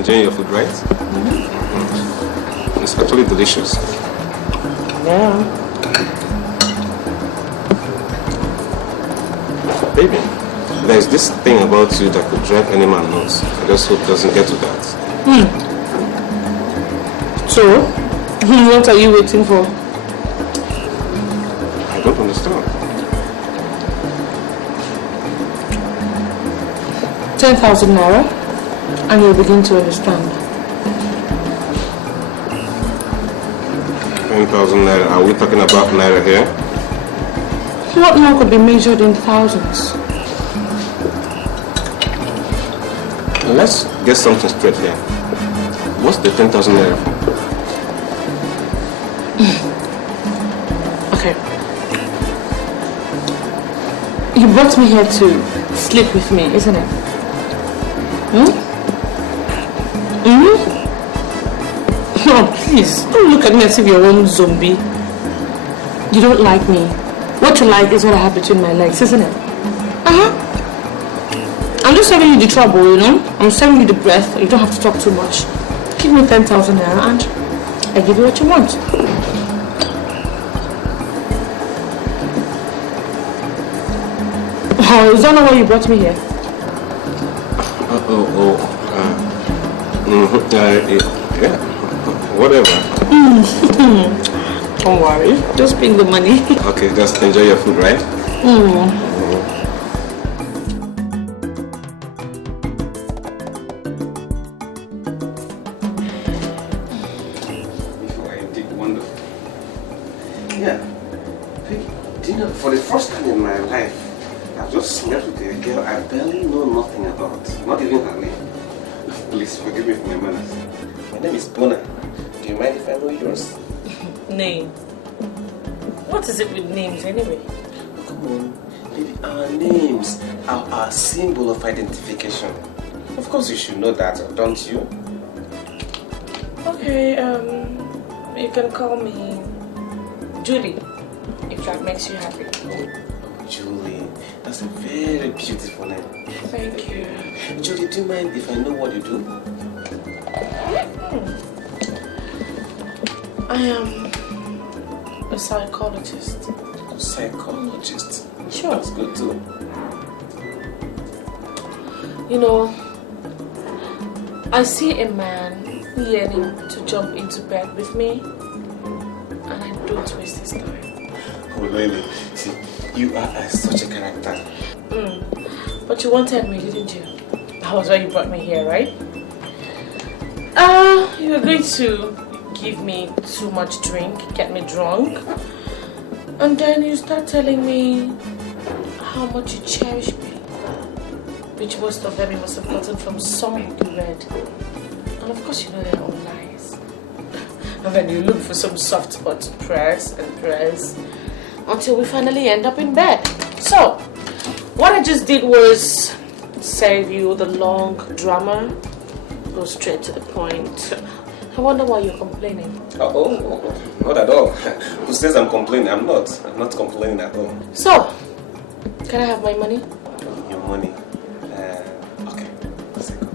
enjoying your food, right? Mm-hmm. It's actually delicious. Yeah. Baby, there's this thing about you that could drive any man nuts. I just hope it doesn't get to that. So, what are you waiting for? I don't understand. 10,000 naira, and you'll begin to understand. 10,000 naira. Are we talking about naira here? What more could be measured in thousands? Let's get something straight here. What's the 10,000 naira for? Okay. You brought me here to sleep with me, isn't it? No, please, don't look at me as if you're one zombie. You don't like me. What you like is what I have between my legs, isn't it? I'm just saving you the trouble, you know? I'm saving you the breath. You don't have to talk too much. Give me 10,000 naira and I give you what you want. Oh, is that not why you brought me here? Yeah, whatever. Don't worry, just bring the money. Okay, just enjoy your food, right? Wonderful. Yeah. Dinner for the first time in my life. I've just met with a girl I barely know nothing about. Not even her name. Please forgive me for my manners. My name is Bona. Do you mind if I know yours? Name? What is it with names anyway? Oh, come on. Lady, our names are our symbol of identification. Of course you should know that, don't you? Okay, you can call me Julie, if that makes you happy. Oh, Julie. That's a very beautiful name. Thank you. Julie, do you mind if I know what you do? I am a psychologist. A psychologist? Sure. That's good too. You know, I see a man yearning to jump into bed with me, and I don't waste his time. Oh, really? See, you are such a character. But you wanted me, didn't you? That was why you brought me here, right? You were going to give me too much drink, get me drunk, and then you start telling me how much you cherish me, which most of them you must have gotten from some book you read. And of course you know they're all lies. And then you look for some soft spot to press and press until we finally end up in bed. So, what I just did was save you the long drama, go straight to the point. I wonder why you're complaining. Oh, not at all. Who says I'm complaining? I'm not complaining at all. So, can I have my money? Your money? Okay. A second.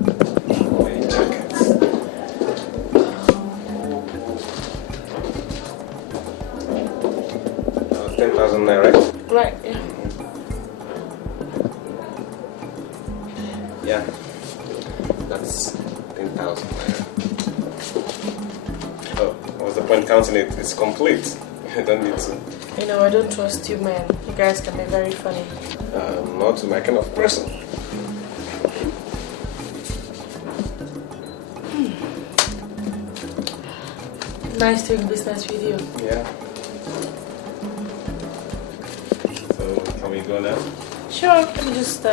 My jacket. 10,000 naira, right? Right, yeah. Yeah. That's 10,000 naira. Oh, what's the point counting it? It's complete. I don't need to. You know, I don't trust you, man. You guys can be very funny. Not my kind of person. Nice doing business with you. Yeah. So, can we go now? Sure, let me just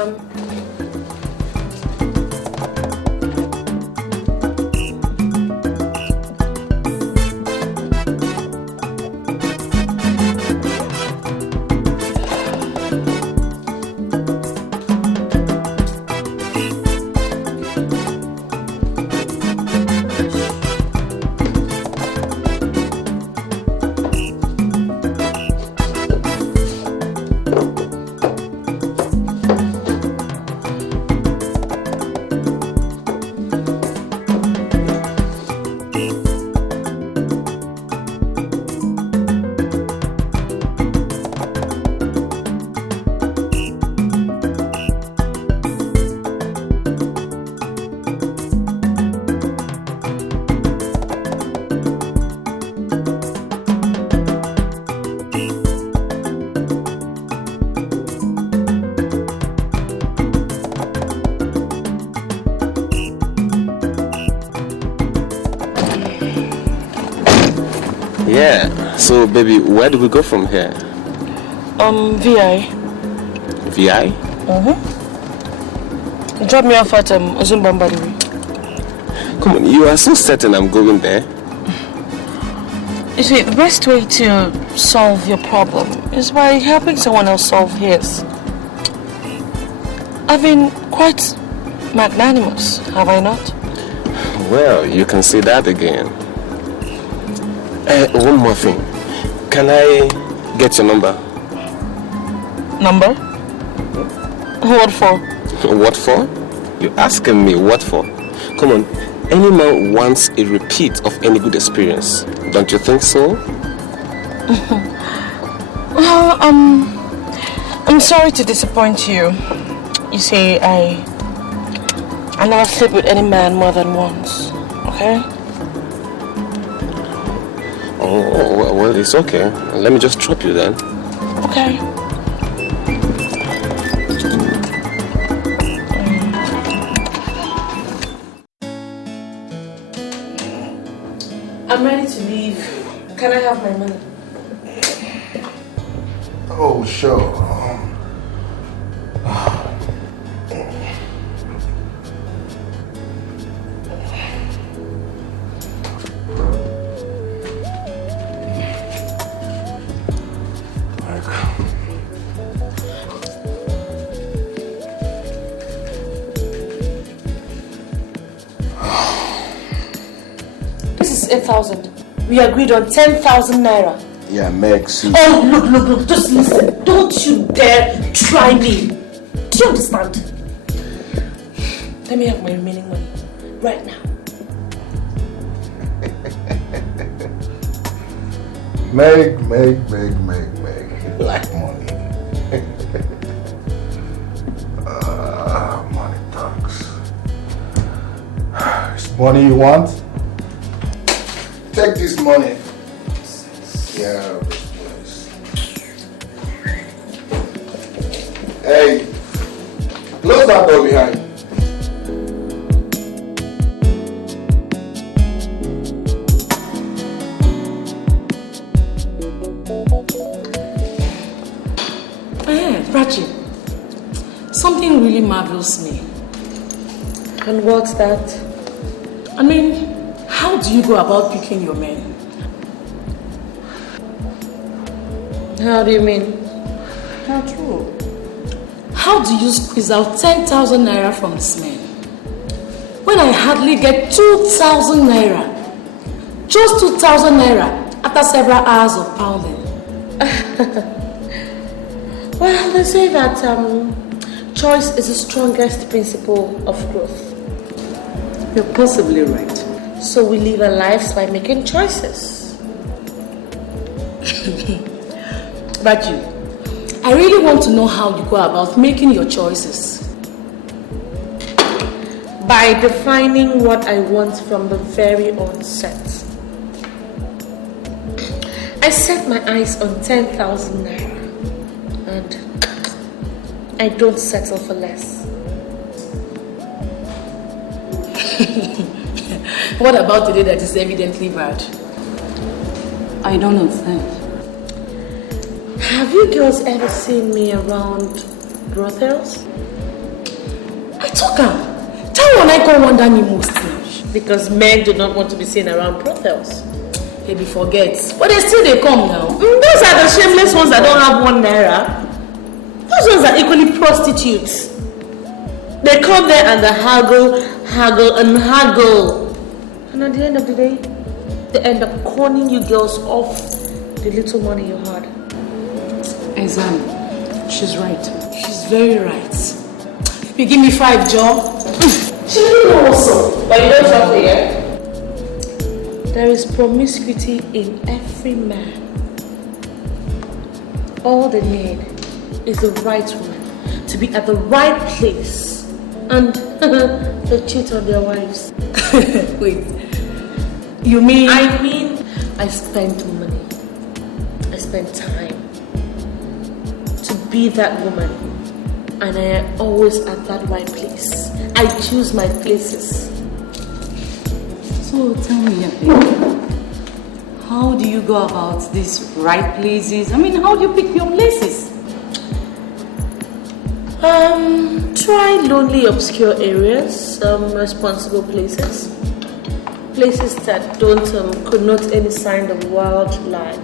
Yeah. So, baby, where do we go from here? VI. VI? Drop me off at Ozumbambadiwi. Come on, you are so certain I'm going there. You see, the best way to solve your problem is by helping someone else solve his. I've been quite magnanimous, have I not? Well, you can say that again. One more thing. Can I get your number? Number? What for? What for? You're asking me what for? Come on. Any man wants a repeat of any good experience. Don't you think so? Well, I'm sorry to disappoint you. You see, I never sleep with any man more than once. Okay? Oh, well, it's okay. Let me just drop you then. Okay. I'm ready to leave. Can I have my money? Oh, sure. This is 8,000. We agreed on 10,000 naira. Yeah, Meg, see. Oh, look, just listen. Don't you dare try me. Do you understand? Let me have my remaining money. Right now. Meg. Like money. Money talks. It's money you want? Take this money. Get out of this place. Hey, close that door behind. Prachi, something really marvels me. And what's that? I mean, how do you go about picking your men? How do you mean? How true? How do you squeeze out 10,000 naira from this man? When I hardly get 2,000 naira. Just 2,000 naira after several hours of pounding. Well, they say that choice is the strongest principle of growth. You're possibly right. So we live our lives by making choices. But I really want to know how you go about making your choices. By defining what I want from the very onset. I set my eyes on 10,000 naira. And I don't settle for less. What about today that is evidently bad? I don't understand. Have you girls ever seen me around brothels? I took her. Tell when I go wonder me most now. Because men do not want to be seen around brothels. Maybe forget. But they come now. Those are the shameless ones that don't have 1 naira. Those ones are equally prostitutes. They come there and they haggle. And at the end of the day, they end up conning you girls off the little money you had. Exam, she's right. She's very right. If you give me 5 jobs, she'll give me also. But you don't talk here. There is promiscuity in every man. All they need is the right woman to be at the right place and they cheat on their wives. Wait, you mean? I mean, I spent money, I spent time to be that woman, and I am always at that right place. I choose my places. So tell me, how do you go about these right places? I mean, how do you pick your places? Try lonely, obscure areas, responsible places. Places that don't connote any sign of wildlife.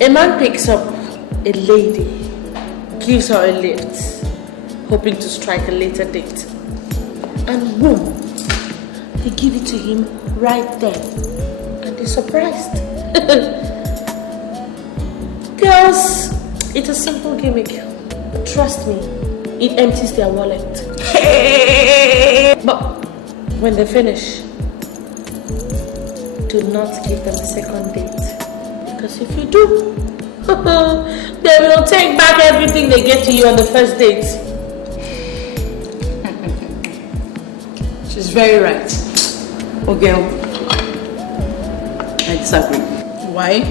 A man picks up a lady, gives her a lift, hoping to strike a later date. And boom, They give it to him right there. And they're surprised. Girls, it's a simple gimmick. Trust me, it empties their wallet. But when they finish, do not give them a second date. Because if you do, they will take back everything they gave to you on the first date. She's very right. Oh girl, I disagree. Why?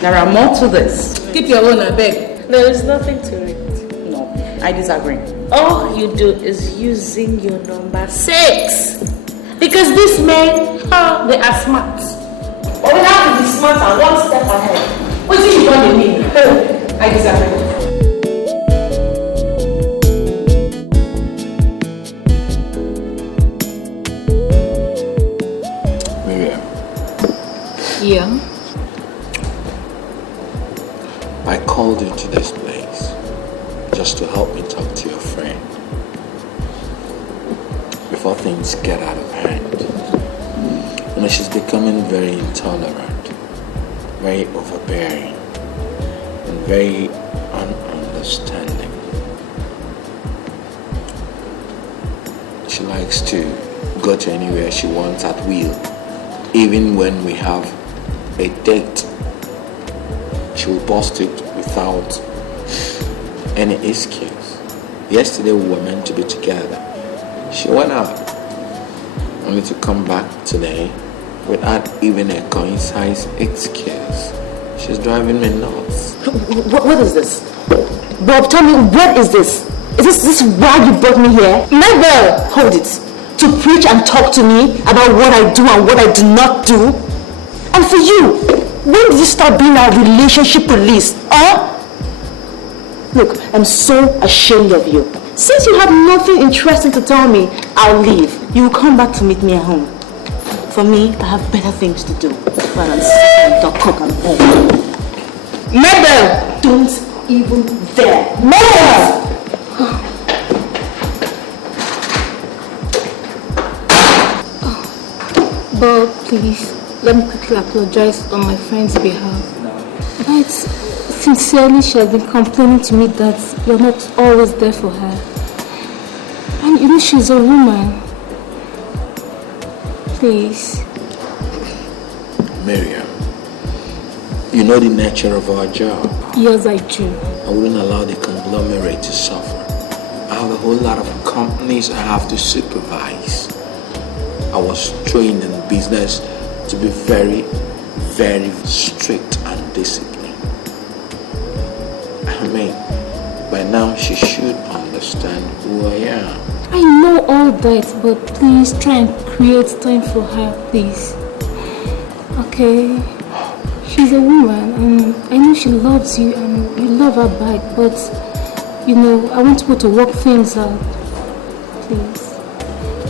There are more to this. Keep your own, I beg. There is nothing to it. No, I disagree. All you do is using your number 6. Because these men, they are smart. But we have to be smart and one step ahead. What do you want to mean? I disagree. Yeah? I called you to this place just to help me talk to your friend before things get out of hand. You know, she's becoming very intolerant, very overbearing, and very ununderstanding. She likes to go to anywhere she wants at will, even when we have a date. She will post it without any excuse. Yesterday we were meant to be together. She went out only to come back today without even a concise excuse. She's driving me nuts. What is this? Bob, tell me, what is this? Is this why you brought me here? Never! Hold it. To preach and talk to me about what I do and what I do not do? And for you, when did you start being our relationship police? Look, I'm so ashamed of you. Since you have nothing interesting to tell me, I'll leave. You will come back to meet me at home. For me, I have better things to do rather than sit and talk, cook and home. Mabel! Don't even dare. Mabel! Bob, please, let me quickly apologize on my friend's behalf. But sincerely, she has been complaining to me that you're not always there for her. And you know she's a woman. Please. Miriam, you know the nature of our job. Yes, I do. I wouldn't allow the conglomerate to suffer. I have a whole lot of companies I have to supervise. I was trained in business to be very, very strict and disciplined. I mean, by now she should understand who I am. I know all that, but please try and create time for her, please. Okay? She's a woman and I know she loves you and you love her back, but you know, I want her to work things out. Please.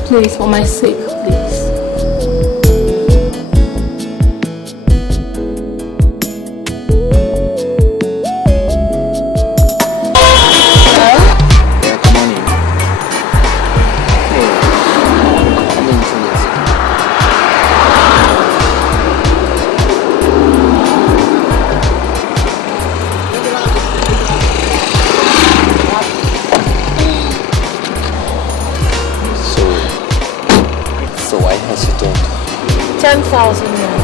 Please, for my sake, please. So why hesitate? 10,000 naira.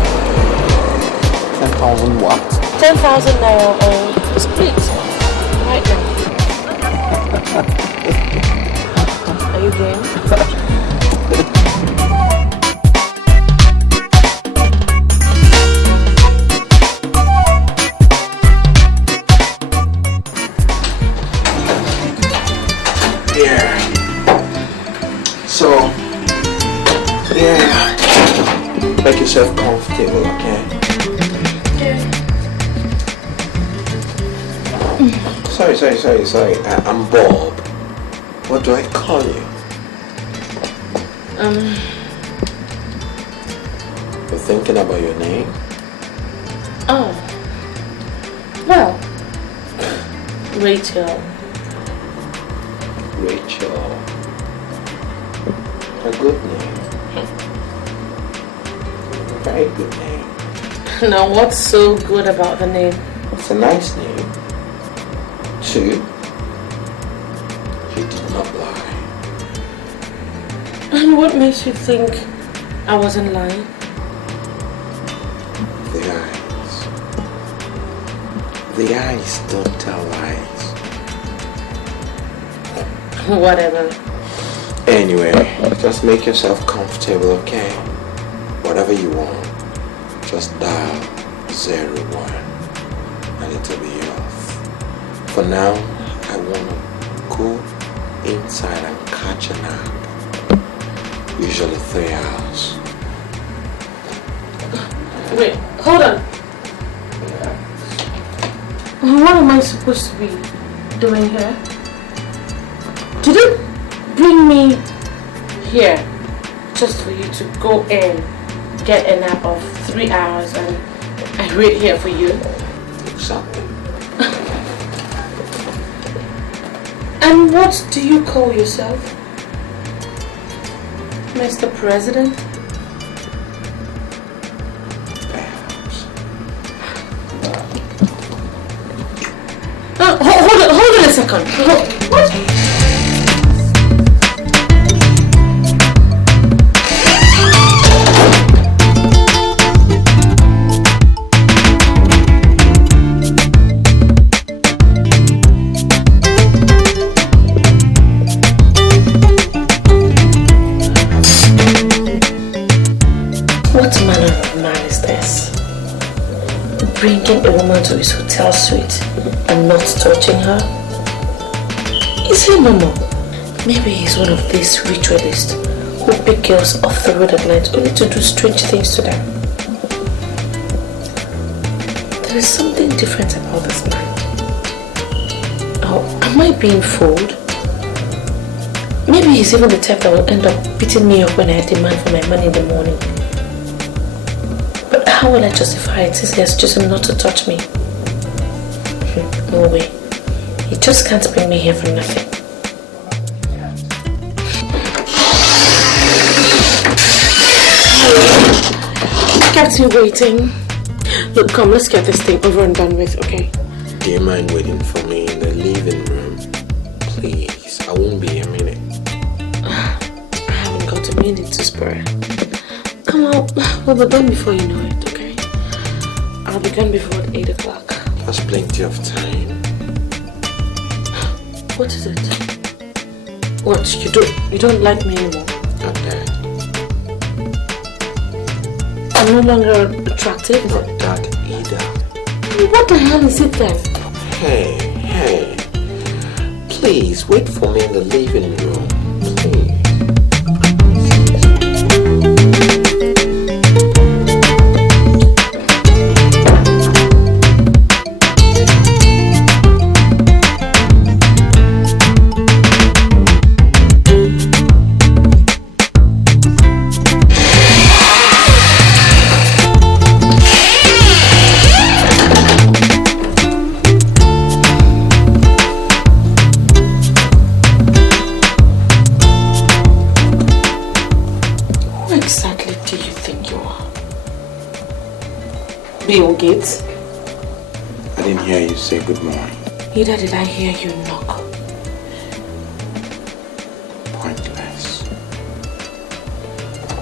10,000 what? 10,000 naira or split. Right now. Are you game? Make yourself comfortable, okay? Yeah. Sorry. I'm Bob. What do I call you? You're thinking about your name? Oh. Well. Rachel. Rachel. A good name. very good name. Now, what's so good about the name? It's a nice name. 2, you did not lie. And what makes you think I wasn't lying? The eyes. The eyes don't tell lies. Whatever. Anyway, just make yourself comfortable, okay? Whatever you want, just dial 01 and it'll be off. For now, I want to go inside and catch a nap. Usually 3 hours. Wait, hold on. What am I supposed to be doing here? Did you bring me here just for you to go in, get a nap of 3 hours and I wait here for you? Exactly. And what do you call yourself? Mr. President? Hold on a second. What? What manner of man is this? Bringing a woman to his hotel suite and not touching her? Is he normal? Maybe he's one of these ritualists who pick girls off the road at night only to do strange things to them. There is something different about this man. Oh, am I being fooled? Maybe he's even the type that will end up beating me up when I demand for my money in the morning. But how will I justify it since he has chosen not to touch me? No way. He just can't bring me here for nothing. Kept you waiting. Look, come, let's get this thing over and done with, okay? Do you mind waiting for me in the living room? Please, I won't be a minute. I haven't got a minute to spare. Come on, we'll be done before you know it, okay? I'll be gone before 8 o'clock. There's plenty of time. What is it? What, you don't like me anymore? Not that. I'm no longer attractive? Not that either. What the hell is it then? Hey. Please, wait for me in the living room. Please. Bill Gates? I didn't hear you say good morning. Neither did I hear you knock. Pointless.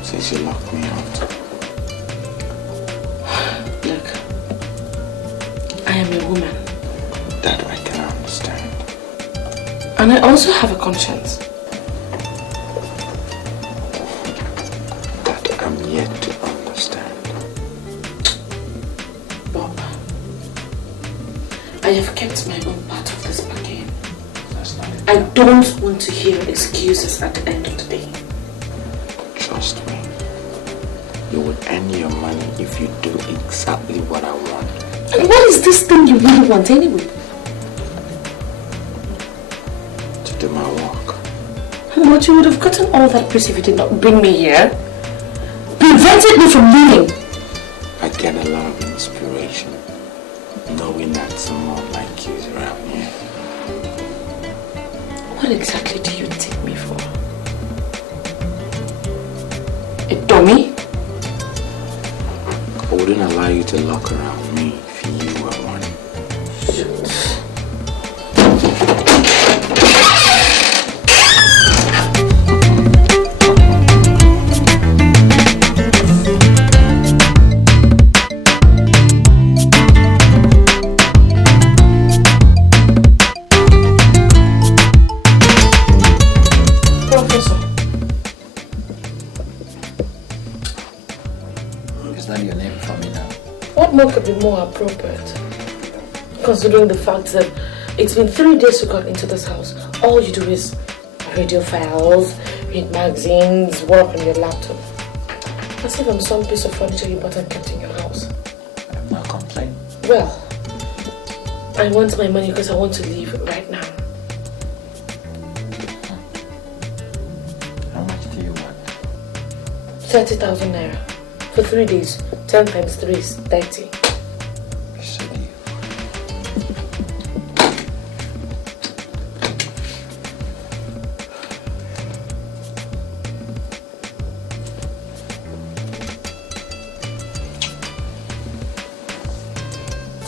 Since you locked me out. Look, I am a woman. That I can understand. And I also have a conscience. That I'm yet to understand. Bob, I have kept my own part of this bargain. I don't want to hear excuses at the end of the day. Trust me. You will earn your money if you do exactly what I want. And what is this thing you really want anyway? To do my work. But you would have gotten all that peace if you did not bring me here. Prevented me from leaving. I get a lot of inspiration knowing that someone like you is around here. What exactly do you take me for? A dummy? wouldn't allow you to lock around me if you were one. What more could be more appropriate? Considering the fact that it's been 3 days you got into this house. All you do is radio files, read magazines, work on your laptop. As if I'm some piece of furniture you bought and kept in your house. I'm not complaining. Well, I want my money because I want to leave right now. How much do you want? 30,000 naira. For 3 days. 10 times 3 is 30.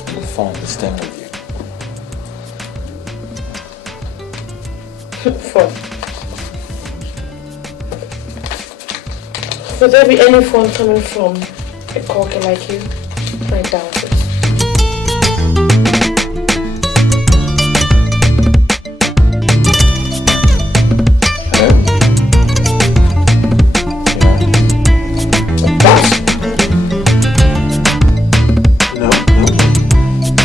The phone is staying with you. Phone. Would there be any phone coming from a corker like you? I doubt it. Hello? Yeah. No.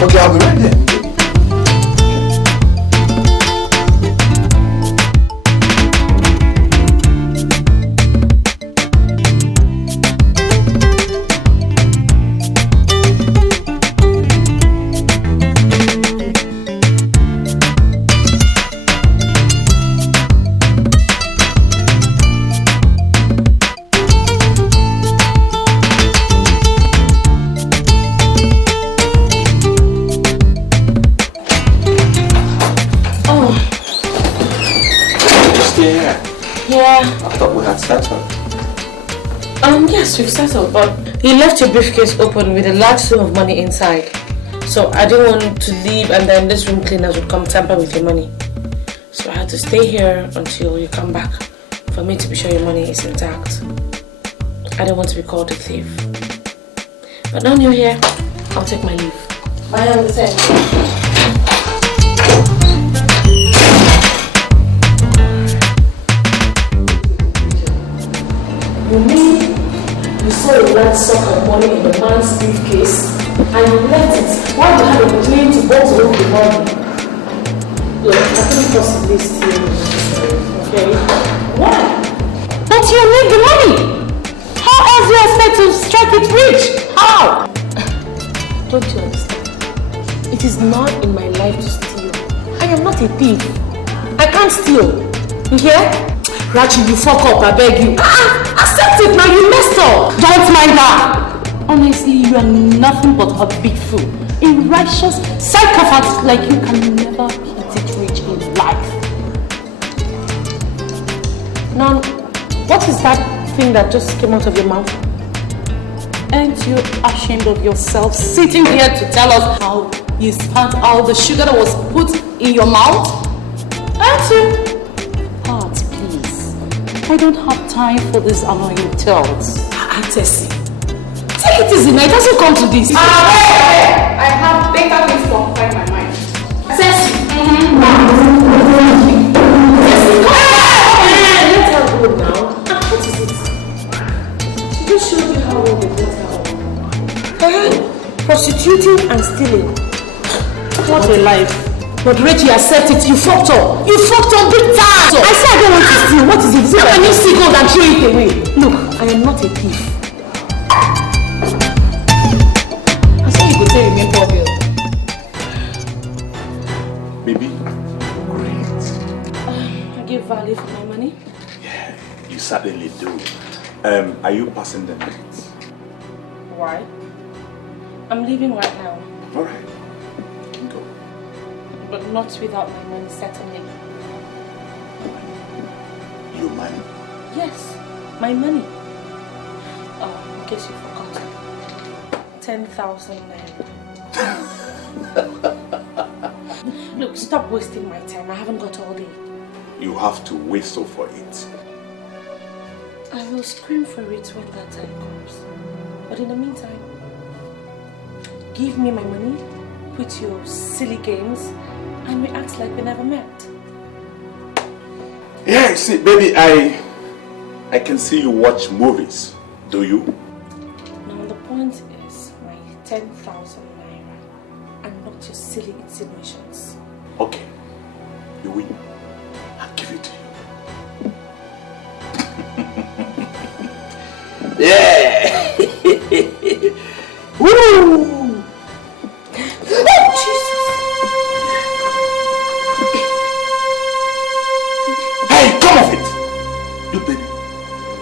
Okay, I'll be right there. Yes, we've settled, but he left your briefcase open with a large sum of money inside. So I didn't want to leave and then this room cleaners would come tamper with your money. So I had to stay here until you come back for me to be sure your money is intact. I don't want to be called a thief. But now you're here, I'll take my leave. I understand. You mean you saw a large sum of money in the man's briefcase and you left it while you had a plane to bottle over the money? Look, I couldn't possibly steal it, okay? Why? But you need the money! How else do you expect to strike it rich? How? Don't you understand? It is not in my life to steal. I am not a thief. I can't steal. You hear? Rachi, you fuck up, I beg you. Accept it now, you messed up. Don't mind her. Honestly, you are nothing but a big fool. A righteous psychopath like you can never hit it rich in life. Now, what is that thing that just came out of your mouth? Aren't you ashamed of yourself sitting here to tell us how you spent all the sugar that was put in your mouth? Aren't you? Heart, please. I don't have time for these annoying tales. Tessie, take it easy now. It doesn't come to this. I have better things to occupy my mind. Tessie. Tessie, come on. Let her go now. What is it? She just showed you how well they brought her up. Prostituting and stealing. What a life. But Rachel, accept it. You fucked up. You fucked up big time. So, I said I don't want to steal. What is it? How can you see gold and throw it away? Look, I am not a thief. I said you could say remain poor girl. Baby, great. I give value for my money. Yeah, you certainly do. Are you passing the night? Why? I'm leaving right now. Alright. But not without my money, certainly. Your money? Yes, my money. Oh, in case you forgot. 10,000 naira. Look, stop wasting my time. I haven't got all day. You have to whistle for it. I will scream for it when that time comes. But in the meantime, give me my money, quit your silly games, and we act like we never met. Yeah, see, baby, I can see you watch movies. Do you? Now the point is my 10,000 naira and not your silly insinuations. Okay, you win. I'll give it to you. Yeah! Woo! Oh, Jesus! Hey, come off it! Look, baby,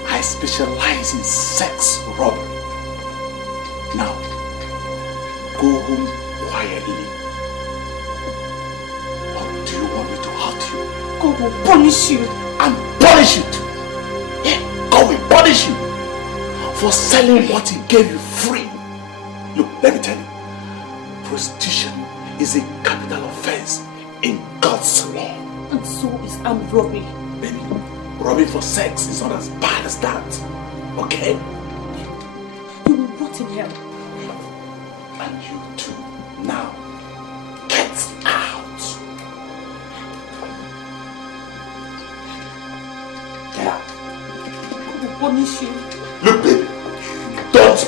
I specialize in sex robbery. Now, go home quietly. Or do you want me to hurt you? God will punish you. And punish you too. Yeah, God will punish you for selling what he gave you free. Look, let me tell you, prostitution is a capital offense in God's law. And so is armed robbery. Baby, robbing for sex is not as bad as that. Okay? You will rot in hell. And you too. Now, get out. Get out. God will punish you. Look, baby, don't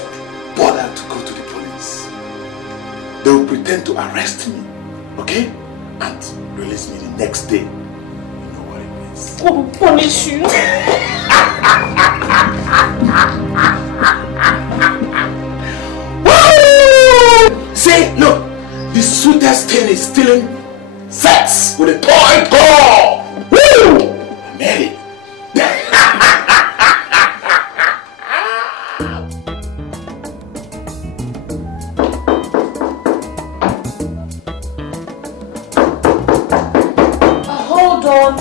bother to go to the police. They will pretend to arrest me, okay? And release me the next day. You know what it means. God will punish you. Woo! See, look, the sweetest thing is stealing sex with a toy doll. Woo! I'm married. Hold on.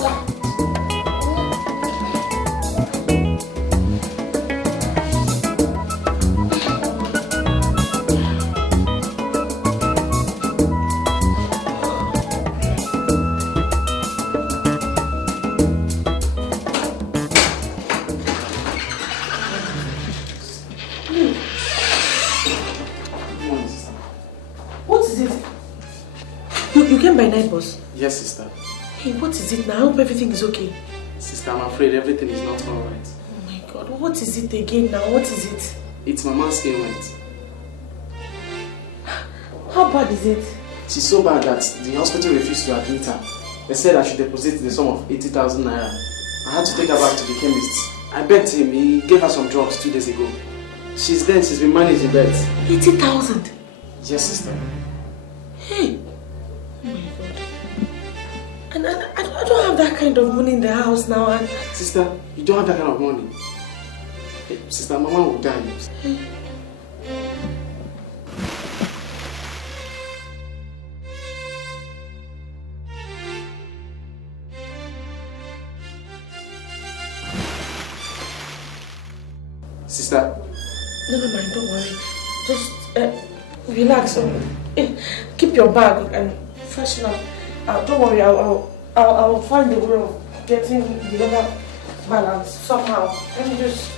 What is it? You came by night, boss? Yes, sister. Hey, what is it now? I hope everything is okay. Sister, I'm afraid everything is not alright. Oh my God, what is it again now? What is it? It's Mama's ailment. How bad is it? She's so bad that the hospital refused to admit her. They said I should deposit the sum of 80,000 naira. I had to take her back to the chemist. I begged him, he gave her some drugs 2 days ago. She's been managed in bed. 80,000? Yes, sister. Hey! Oh my God. And I don't have that kind of money in the house now. And Sister, you don't have that kind of money. Hey, sister, Mama will die. Hey. Sister. Never mind, don't worry. Just relax. Keep your bag and freshen up. Don't worry, I'll find a way of getting the other balance somehow. Let me just.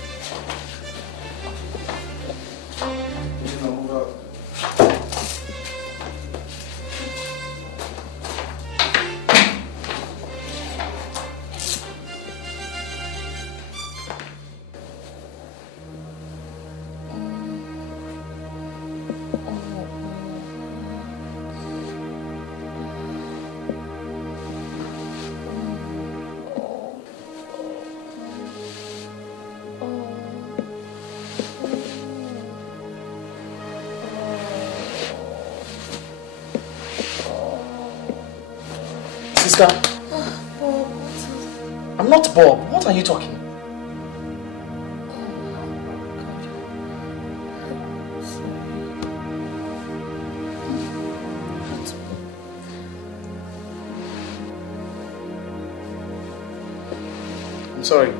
Sister, I'm not Bob. What are you talking? I'm sorry.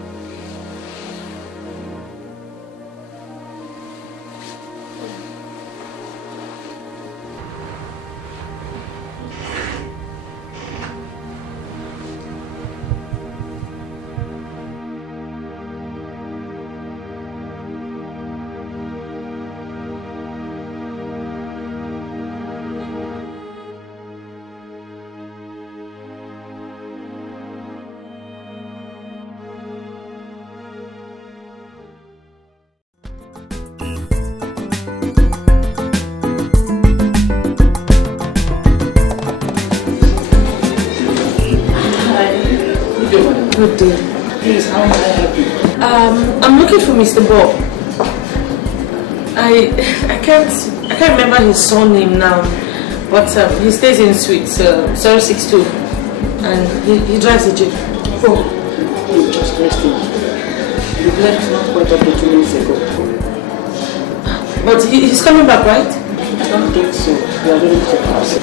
Good day. Please, how may I help you? I'm looking for Mr. Bob. I can't remember his surname now, but he stays in suite 062, and he drives a jeep. Oh, he's just resting. He left not quite up to 2 minutes ago. But he's coming back, right? I don't think so. We are ready to check house.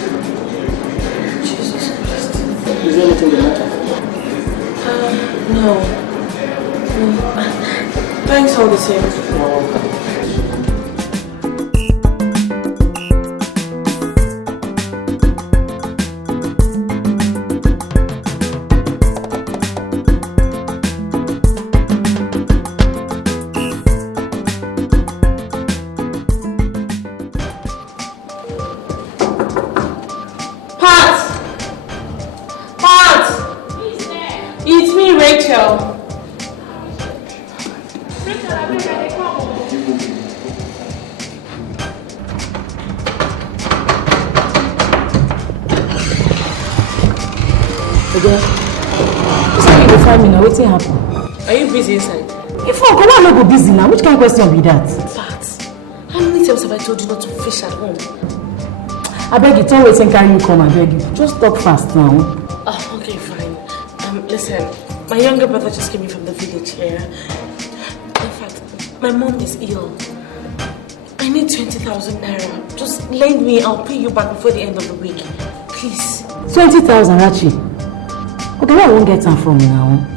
Jesus Christ. Is there anything the matter? No. Thanks all the same. You're welcome. What's happened? Are you busy inside? If I go, why not go busy now? Which kind of question be that? Fat. How many times have I told you not to fish at home? I beg you, don't wait and carry you come, I beg you. Just talk fast now. Oh, okay, fine. Listen, my younger brother just came in from the village here. In fact, my mom is ill. I need 20,000 naira. Just lend me, I'll pay you back before the end of the week. Please. 20,000, Rachi. Okay, where I won't get some from now?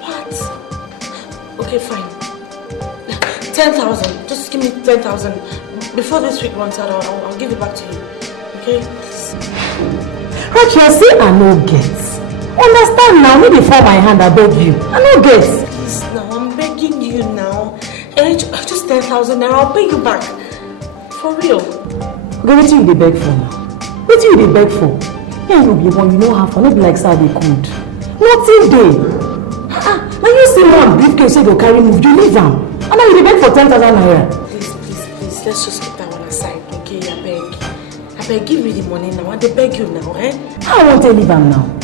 What? Okay, fine. 10,000. Just give me 10,000. Before this week runs out, I'll give it back to you. Okay? Please. Rachi, I say I no get. Understand now, me before my hand, I beg you. I no get. Please, now, I'm begging you now. Just 10,000 naira, I'll pay you back. For real. Okay, what you dey beg for now? What you dey beg for? Yeah, you be one, you know how far, not be like Saturday could. Nothing day. Now you see one briefcase say they'll carry move, you leave them. And now you dey beg for 10,000 naira. Please, let's just keep that one aside, okay? I beg, give me the money now. I beg you now, eh? How I won't leave them now?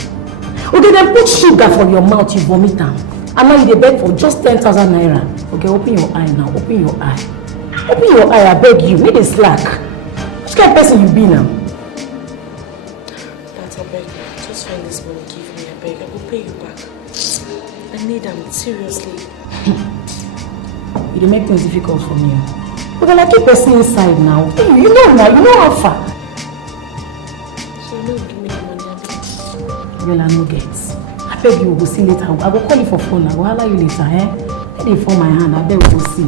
Okay, then put sugar for your mouth, you vomit them. And now you dey beg for just 10,000 naira. Okay, open your eye now, open your eye. Open your eye, I beg you, make it slack. Which kind of person you be now? I beg, just find this money, give me, I beg. I will pay you back. I need them, seriously. You make things difficult for me. But I keep person inside now. You know now, you know how far. So you know you give me the money, I beg. Well, I no get. I beg you, we'll see later. I will call you for phone. I will holler you later, eh? Let it fall my hand, I beg we'll see.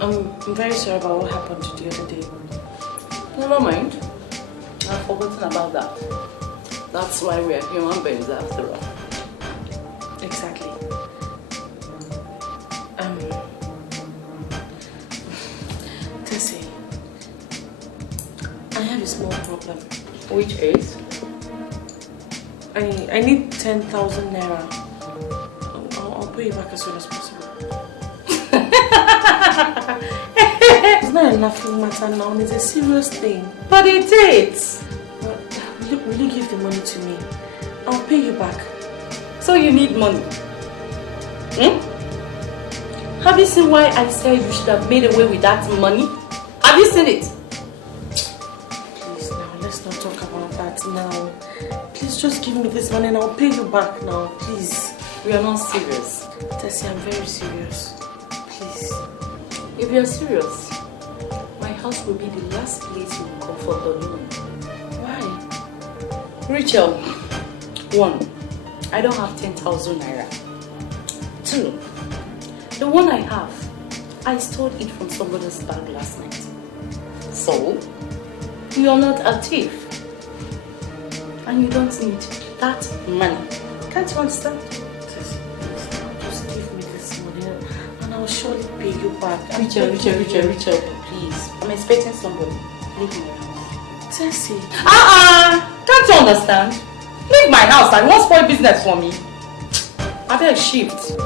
I'm very sorry about what happened the other day. Never mind. I've forgotten about that. That's why we are human beings after all. Exactly. Tessie, I have a small problem. Which is? I need 10,000 naira. I'll pay you back as soon as possible. It's not a laughing matter now, it's a serious thing. But it is. Will you give the money to me? I'll pay you back. So you need money? Have you seen why I said you should have made away with that money? Have you seen it? Please now, let's not talk about that now. Please just give me this money and I'll pay you back now, please. We are not serious. Tessie, I'm very serious. Please. If you are serious, my house will be the last place you will comfort alone. Why? Rachel, 1, I don't have 10,000 naira. 2, the one I have, I stole it from somebody's bag last night. So, you are not a thief. And you don't need that money. Can't you understand? Just give me this money and I'll surely pay you back. Rachel, please. I'm expecting somebody. Leave my house. Tessie. Can't you understand? Leave my house. I won't spoil business for me. I better shift.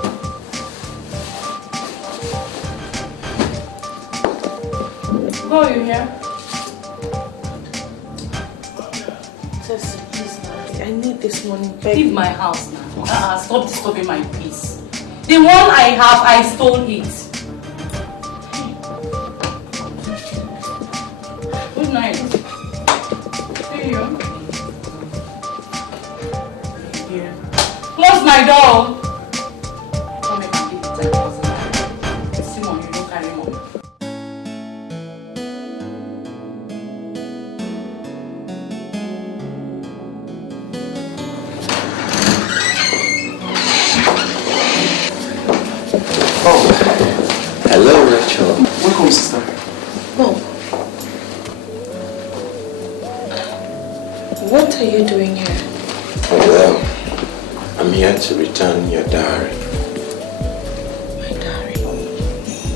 Go, you here? Tessie, please now. I need this money. Leave my house now. Stop disturbing my peace. The one I have, I stole it. Good night. See you. Close my door. Don't make me give you 10,000. Simon, you don't carry money. Hello, Rachel. Welcome, sister. Bob, what are you doing here? Oh, well, I'm here to return your diary. My diary?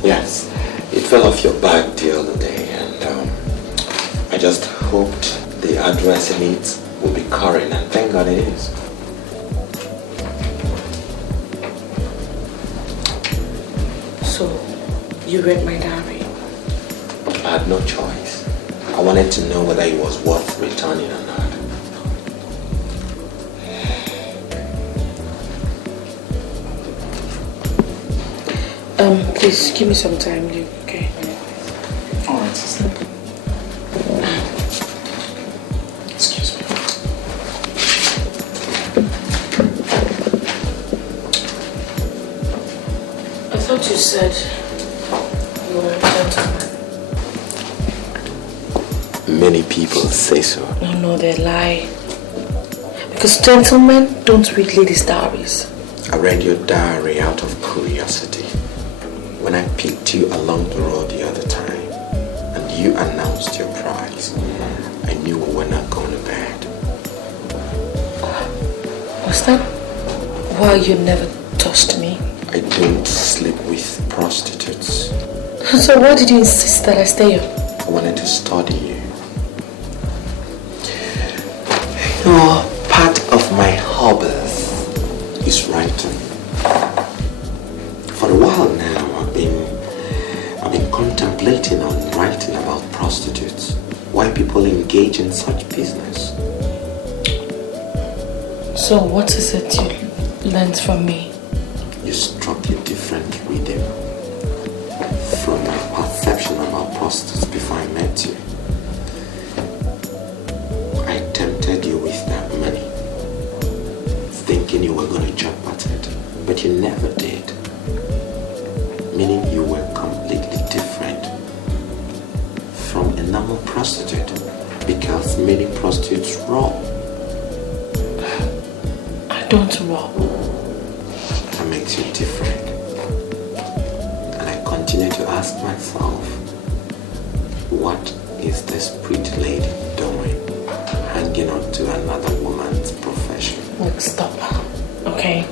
Yes, it fell off your bag the other day, and I just hoped the address in it would be current, and thank God it is. So, you read my diary? I had no choice. I wanted to know whether it was worth returning or not. Please give me some time, Luke, okay? Alright, sister. Excuse me. I thought you said you were a gentleman. Many people say so. No, they lie. Because gentlemen don't read ladies' diaries. I read your diary out of curiosity. When I picked you along the road the other time and you announced your prize, I knew we were not going to bed. Was that why you never touched me? I don't sleep with prostitutes. So why did you insist that I stay here? I wanted to study you. You know, part of my hobbies is writing. For a while now, I've been contemplating on writing about prostitutes. Why people engage in such business. So what is it you learned from me? You struck a different rhythm from my perception about prostitutes before I met you. I tempted you with that money, thinking you were going to jump at it, but you never did. Meaning you were completely different from a normal prostitute, because many prostitutes rob. I don't rob. That makes you different. And I continue to ask myself, what is this pretty lady doing, hanging on to another woman's profession? Look, stop, okay?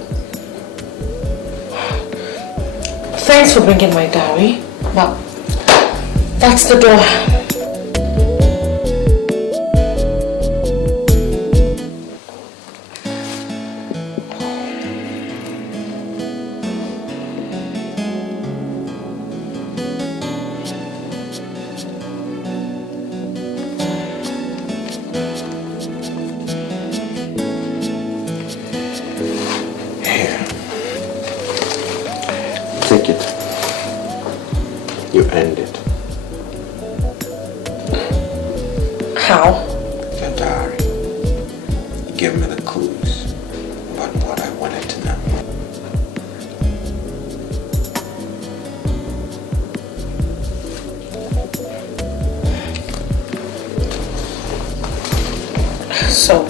Thanks for bringing my diary, but that's the door. Take it. You end it. How? Your diary. You gave me the clues about what I wanted to know. So,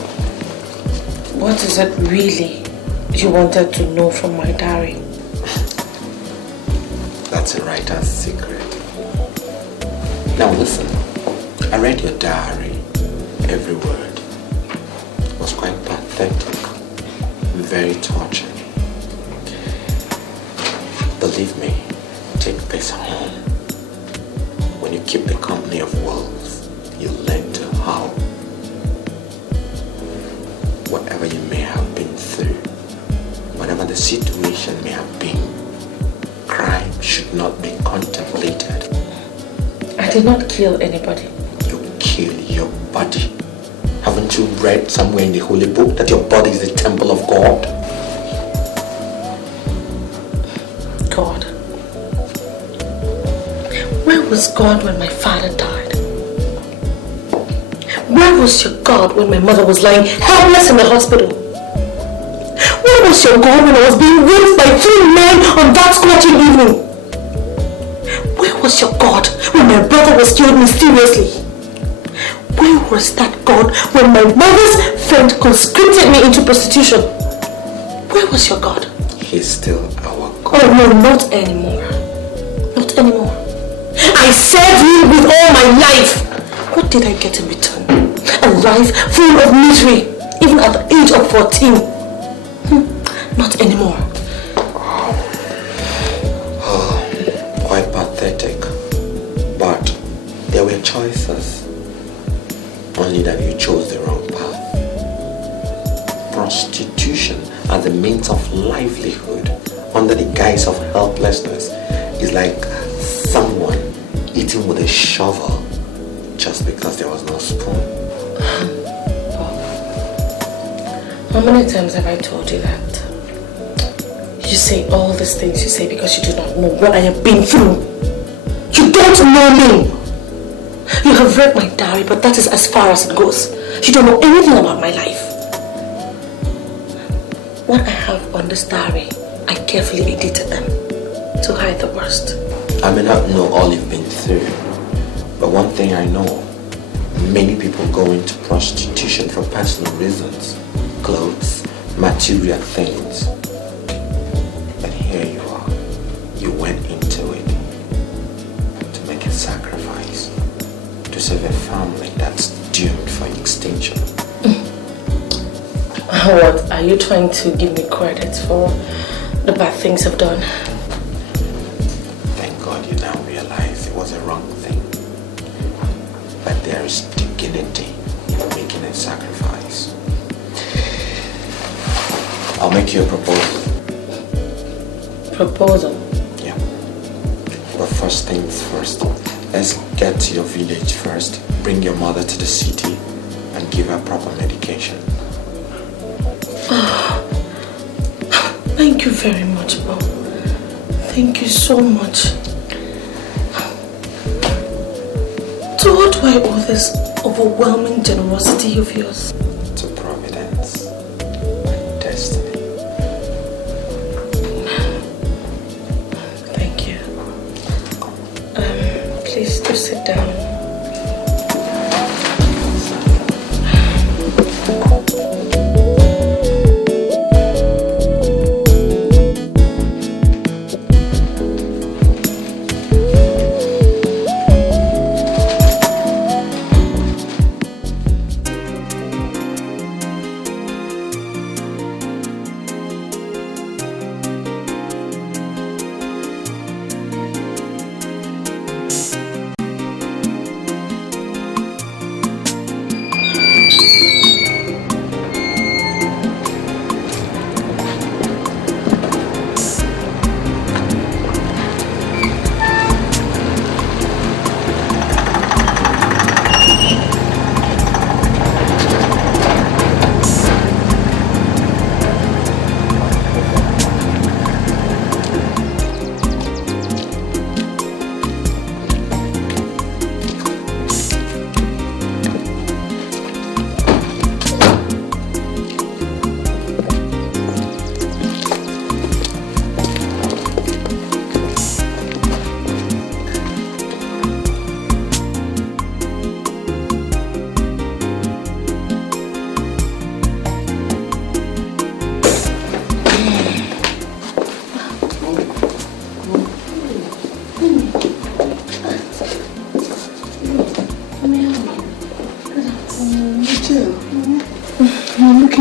what is it really you wanted to know from my diary? That's a writer's secret. Now listen, I read your diary. Every word was quite pathetic, very touching. Believe me, take this home. When you keep the company of wolves, you learn to howl. Whatever you may have been through, whatever the situation should not be contemplated. I did not kill anybody. You kill your body. Haven't you read somewhere in the Holy Book that your body is the temple of God? God. Where was God when my father died? Where was your God when my mother was lying helpless in the hospital? Where was your God when I was being raped by 3 men on that scorching evening? Where was your God when my brother was killed mysteriously? Where was that God when my mother's friend conscripted me into prostitution? Where was your God? He's still our God. Oh no, not anymore. Not anymore. I served him with all my life. What did I get in return? A life full of misery, even at the age of 14. Not anymore. Oh, quite pathetic. But there were choices. Only that you chose the wrong path. Prostitution as a means of livelihood under the guise of helplessness is like someone eating with a shovel just because there was no spoon. How many times have I told you that? You say all these things you say because you do not know what I have been through. You don't know me. You have read my diary, but that is as far as it goes. You don't know anything about my life. What I have on this diary, I carefully edited them to hide the worst. I may not know all you've been through, but one thing I know, many people go into prostitution for personal reasons, clothes, material things. But here you are, you went into it to make a sacrifice, to save a family that's doomed for extinction. What, are you trying to give me credit for the bad things I've done? Thank God you now realize it was a wrong thing. But there is dignity in making a sacrifice. I'll make you a proposal. Proposal? Yeah. But first things first. Let's get to your village first. Bring your mother to the city and give her proper medication. Thank you very much, Bob. Thank you so much. To what do I owe this overwhelming generosity of yours? To Providence and destiny. Thank you. Please do sit down.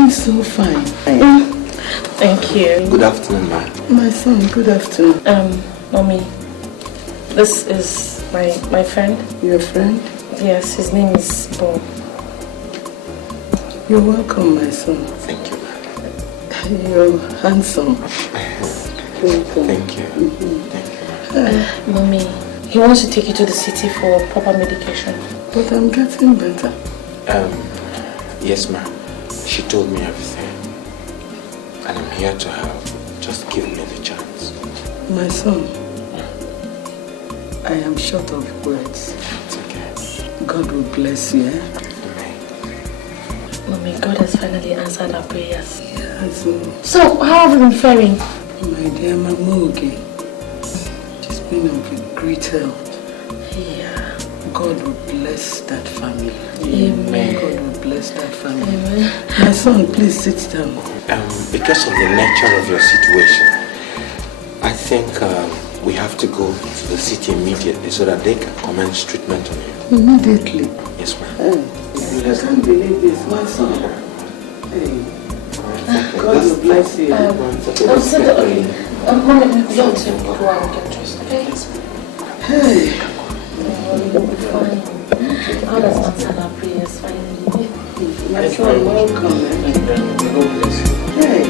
So fine. Thank you. Good afternoon, ma. My son, good afternoon. Mommy, this is my friend. Your friend? Yes, his name is Bo. You're welcome, my son. Thank you. You're handsome. Welcome. Thank you. Thank you. Mommy, he wants to take you to the city for proper medication. But I'm getting better. Yes, ma'am. She told me everything. And I'm here to help. Just give me the chance. My son, I am short of words. It's okay. God will bless you, eh? Mommy, God has finally answered our prayers. Yes. So, how have you been faring? My dear Mamoge, she's been of great help. Yeah. God will bless that family. Amen. God will bless that family. Amen. My son, please sit down. Because of the nature of your situation, I think we have to go to the city immediately so that they can commence treatment on you. Immediately? Yes, ma'am. I can't believe this, my son. Hey. God will bless you. Mommy, we have to go out and get dressed, okay? Hey. You'll be fine. God has answered our prayers finally. My son, welcome. Hey.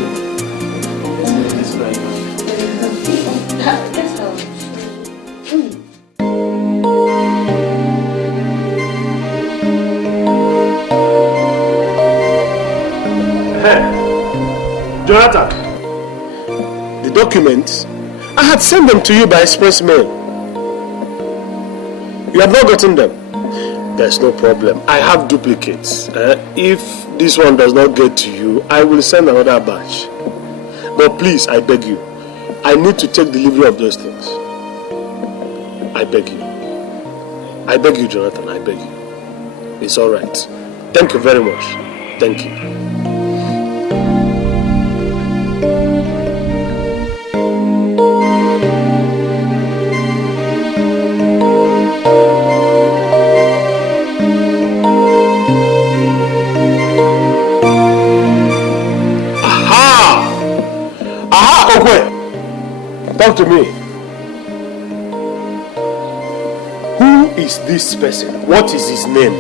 Jonathan, the documents, I had sent them to you by express mail. You have not gotten them. There's no problem. I have duplicates. If this one does not get to you, I will send another batch. But please, I beg you, I need to take delivery of those things. I beg you. I beg you, Jonathan, I beg you. It's all right. Thank you very much. Thank you. Talk to me. Who is this person? What is his name?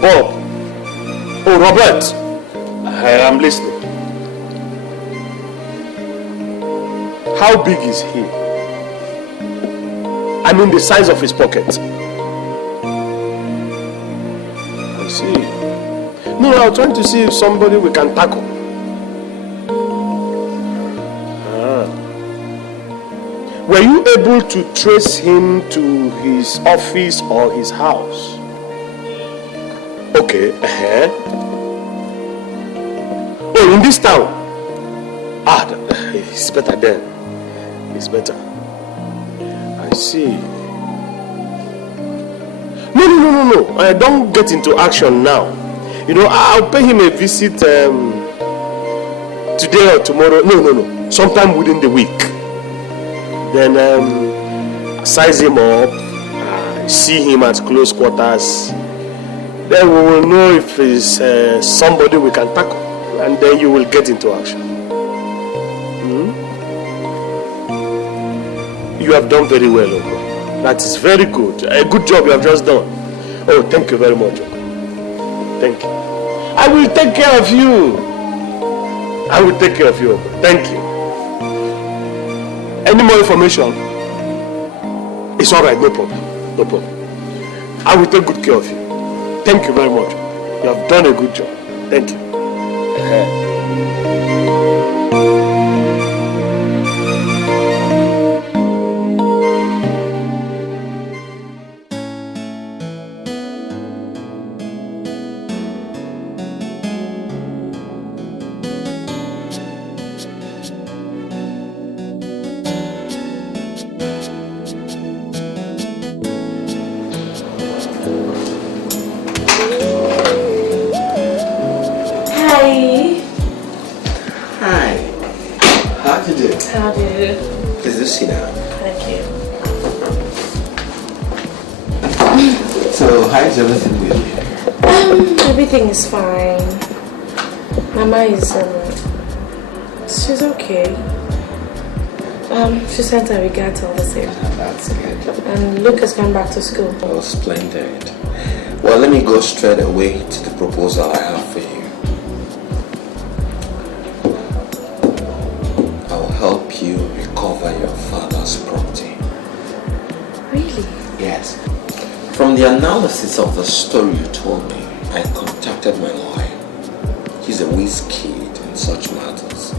Bob. Oh, Robert. I am listening. How big is he? I mean the size of his pocket. I see. No, I'm trying to see if somebody we can tackle. Were you able to trace him to his office or his house? Okay. Oh, in this town? It's better then. It's better. I see. No. Don't get into action now. You know, I'll pay him a visit today or tomorrow. No. Sometime within the week. Then size him up, see him at close quarters. Then we will know if he's somebody we can tackle, and then you will get into action. You have done very well, Oko. That is very good. A good job you have just done. Oh, thank you very much, Oko. Thank you. I will take care of you. I will take care of you, Oko. Thank you. Any more information? It's all right, no problem. No problem. I will take good care of you. Thank you very much. You have done a good job. Thank you. Everything is fine. Mama is she's okay. She sent her regards all the same. That's good. And Luke has gone back to school. Oh, splendid. Well, let me go straight away to the proposal I have for you. I will help you recover Yes. From the analysis of the story you told me, I contacted my lawyer. He's a whiz kid in such matters.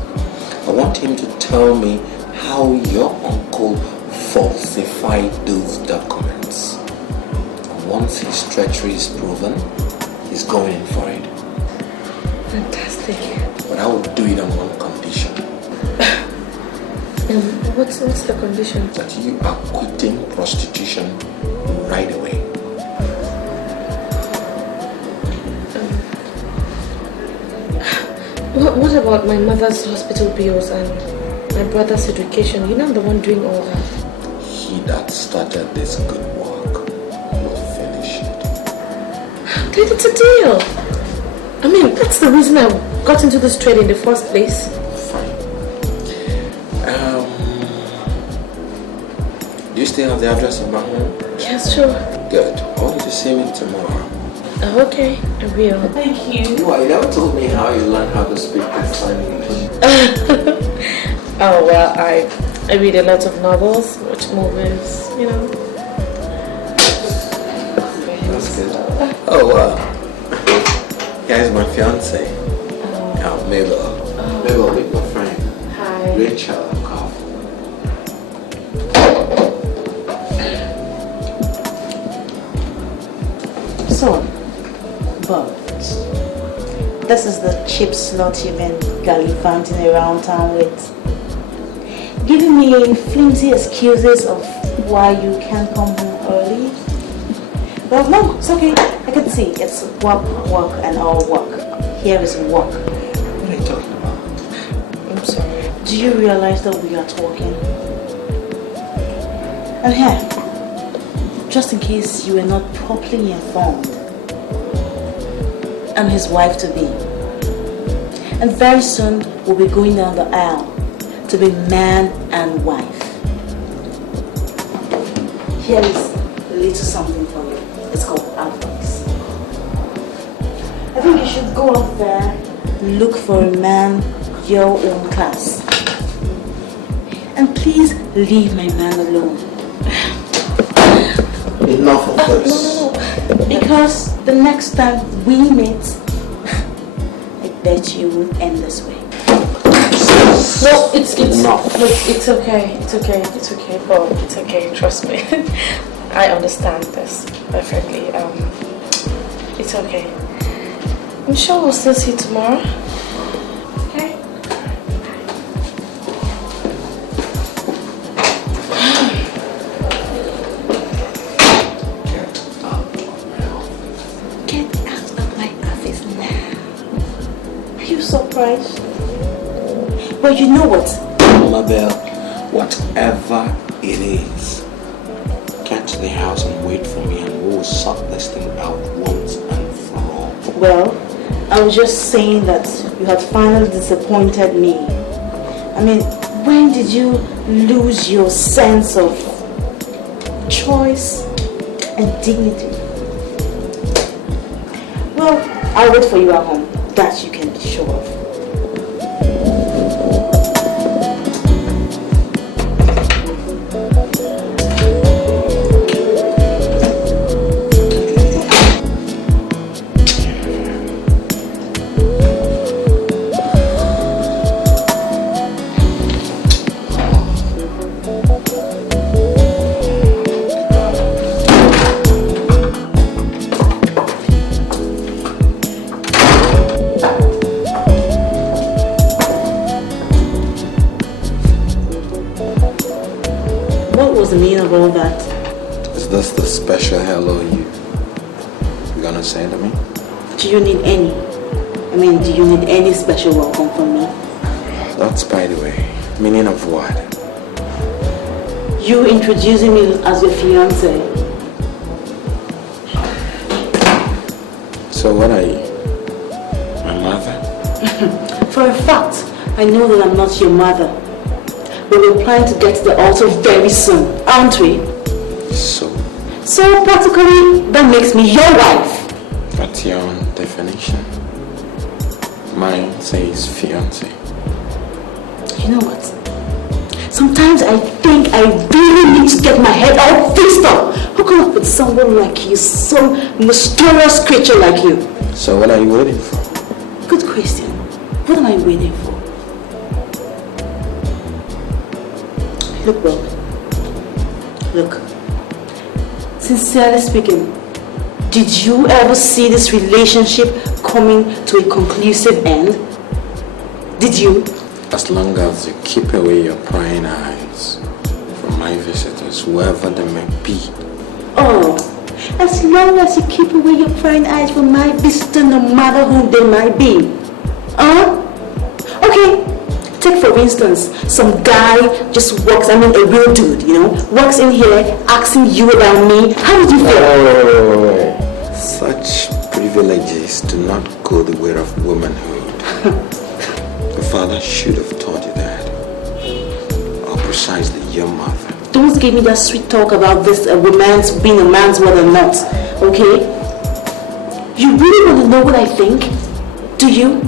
I want him to tell me how your uncle falsified those documents. And once his treachery is proven, he's going in for it. Fantastic. But I will do it on one condition. What's the condition? That you are quitting prostitution right away. What about my mother's hospital bills and my brother's education? You know I'm the one doing all that. He that started this good work will finish it. Dude, it's a deal. I mean, that's the reason I got into this trade in the first place. Do you still have the address of my home? Yes, sure. Good. I want you to see me tomorrow. Okay, I will. Thank you. Well, you never told me how you learned how to speak this sign English. Oh, well, I read a lot of novels, watch movies, you know. That's good. Oh, wow. Guys, my fiance. Mabel. Mabel, meet my friend. Hi. Rachel. So, but this is the cheap slut you've been gallivanting around town with. Giving me flimsy excuses of why you can't come home early. Well, no, it's okay. I can see it's work, and all work. Here is work. What are you talking about? I'm sorry. Do you realize that we are talking? And here, just in case you were not properly informed, I'm his wife to be. And very soon we'll be going down the aisle to be man and wife. Here is a little something for you. It's called advice. I think you should go up there, look for a man your own class. And please leave my man alone. Enough of this. No. Because the next time we meet, I bet you will end this way. No, it's enough. Look, it's okay, Bob, it's okay, trust me. I understand this perfectly. It's okay. I'm sure we'll still see you tomorrow. Okay? Get out of my office now. Are you surprised? Well, you know what? Mabel, whatever it is, get to the house and wait for me and we'll sort this thing out once and for all. Well, I was just saying that you had finally disappointed me. I mean, when did you lose your sense of choice and dignity? Well, I'll wait for you at home. That you can be sure of. All that. Is this the special hello you're gonna say to me? Do you need any? I mean, do you need any special welcome from me? That's by the way. Meaning of what? You introducing me as your fiance. So what are you? My mother? For a fact, I know that I'm not your mother. But we're planning to get to the altar very soon, aren't we? So practically, that makes me your wife. That's your own definition. Mine says fiance. You know what? Sometimes I think I really need to get my head all fixed up. How come someone like you, some mysterious creature like you? So what are you waiting for? Good question. What am I waiting for? Look, Bob. Look. Sincerely speaking, did you ever see this relationship coming to a conclusive end? Did you? As long as you keep away your prying eyes from my visitors, whoever they may be. Oh, as long as you keep away your prying eyes from my visitor, no matter who they might be. Okay. Take for instance, some guy just walks, a real dude, walks in here asking you about me. How would you feel? Oh, such privileges do not go the way of womanhood. Your father should have taught you that. Or precisely your mother. Don't give me that sweet talk about this romance being a man's word or not, okay? You really want to know what I think? Do you?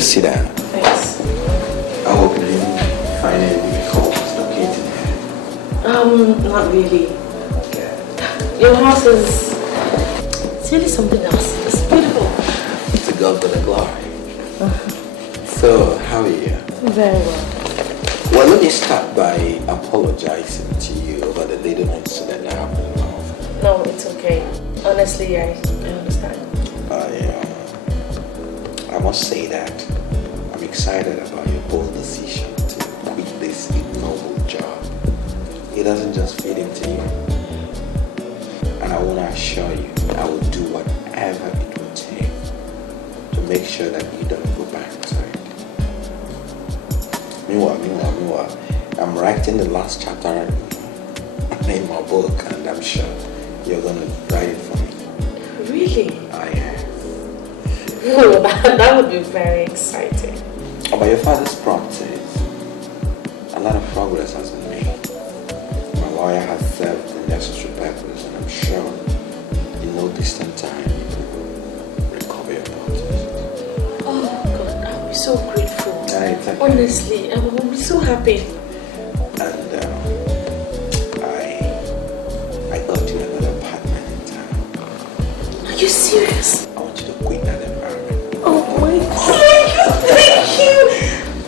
Sit down. Thanks. I hope you didn't find anything difficult locating here. Not really. Your house is... It's really something else. It's beautiful. To God be the glory. So, how are you? Very well. Well, let me start by apologizing to you over the little incident that happened in my office. No, it's okay. Honestly, I understand. I must say that I'm excited about your bold decision to quit this ignoble job. It doesn't just fit into you. And I want to assure you, I will do whatever it will take to make sure that you don't go back to it. Meanwhile, I'm writing the last chapter in my book, and I'm sure you're going to write it for me. Really? I am. Oh, that would be very exciting. About your father's properties, a lot of progress has been made. My lawyer has served the necessary papers, and I'm sure in no distant time you will recover your properties. Oh God, I'll be so grateful. Yeah, honestly, I will be so happy. And I got you another apartment in town. Are you serious? I want you to quit that environment. Oh my God, thank you.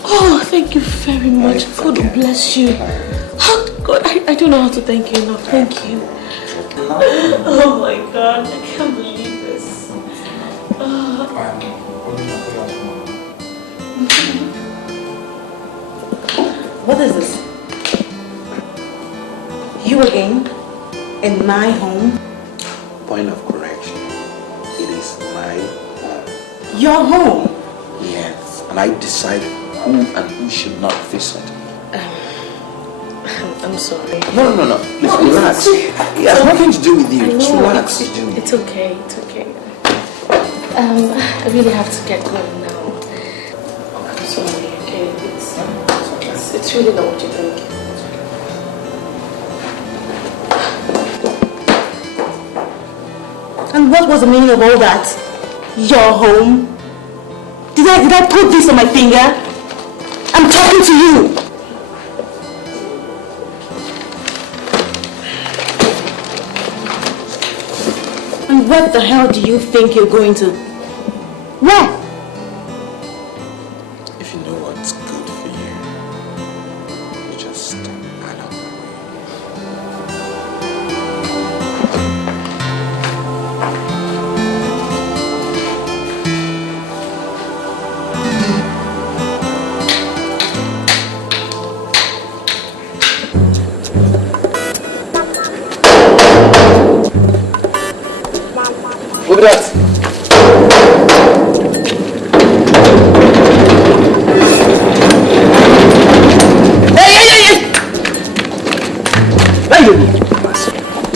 Oh, thank you very much. God bless you. Oh God, I don't know how to thank you enough. Thank you. Oh my God, I can't believe this. What is this? You again? In my home? Point of correction. It is my home. Your home? Yes, and I decided who and who should not visit. I'm sorry. No. Please relax. It has nothing to do with you. Just relax. It's okay. It's okay. I really have to get going now. I'm sorry. Okay, it's really not what you think. And what was the meaning of all that? Your home? Did I put this on my finger? I'm talking to you. And what the hell do you think you're going to? Where? If you know what's good for you, you just add up the Look at that. Hey!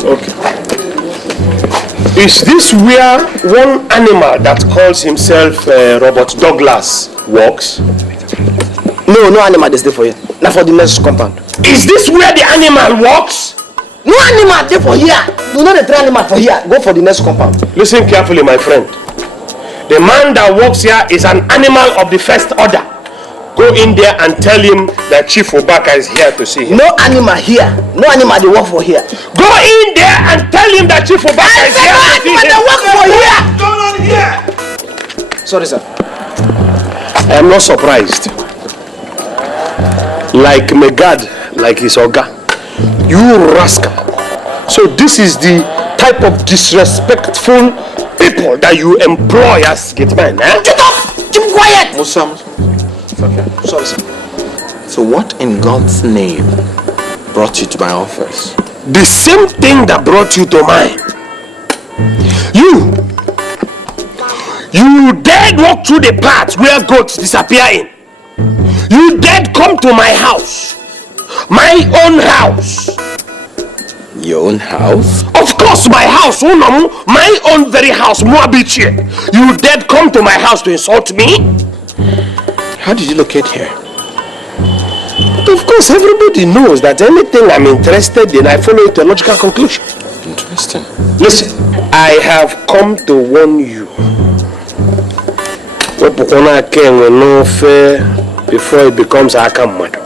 Okay. Is this where one animal that calls himself Robert Douglas works? No animal is there for you. Not for the next compound. Is this where the animal works? No animal there for here. You know the three animal for here. Go for the next compound. Listen carefully, my friend. The man that works here is an animal of the first order. Go in there and tell him that Chief Obaka is here to see him. No animal here. No animal they work for here. Go in there and tell him that Chief Obaka is here to see him. They work for here. What's going on here? Sorry, sir. I am not surprised. Like Megad, like his Oga. You rascal. So this is the type of disrespectful people that you employ as gateman, eh? Get off! Keep quiet! Musa. Okay. Sorry, sir. So what in God's name brought you to my office? The same thing that brought you to mine. You dared walk through the path where goats disappear in. You dared come to my house. My own house. Your own house? Of course, my house. My own very house, Moabiche. You dared come to my house to insult me? How did you locate here? But of course, everybody knows that anything I'm interested in, I follow it to a logical conclusion. Interesting. Listen, I have come to warn you. Before it becomes Akamado.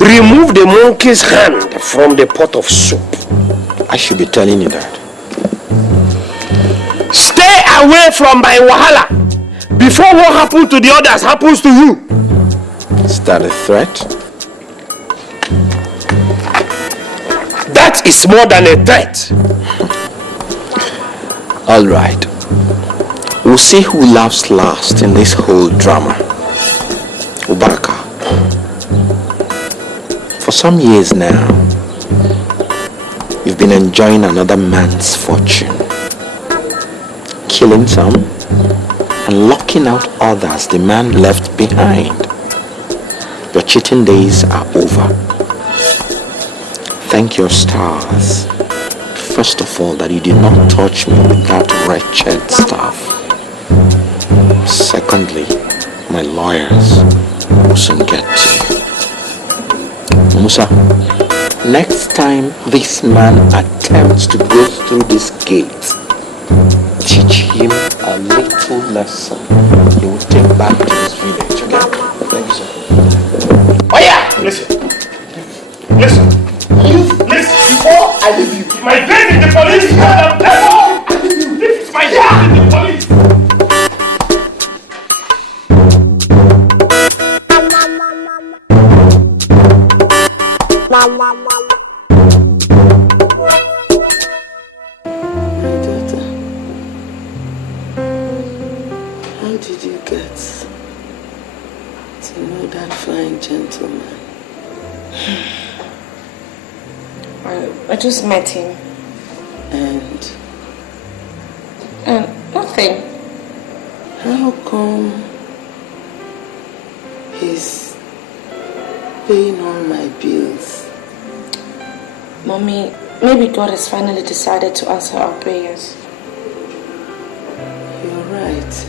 Remove the monkey's hand from the pot of soup. I should be telling you that. Stay away from my wahala before what happened to the others happens to you. Is that a threat? That is more than a threat. All right. We'll see who laughs last in this whole drama. Obaka. For some years now, you've been enjoying another man's fortune, killing some and locking out others the man left behind. Your cheating days are over. Thank your stars, first of all, that you did not touch me with that wretched stuff. Secondly, my lawyers will soon get to you. Musa, next time this man attempts to go through this gate, teach him a little lesson he will take back to his village, okay? Thank you, sir. Oh yeah! Listen. Before I leave you. My bed in the police! This is my bed in the police! My daughter, how did you get to know that fine gentleman? I just met him. And nothing. How come he's paying all my bills? Mommy, maybe God has finally decided to answer our prayers. You're right.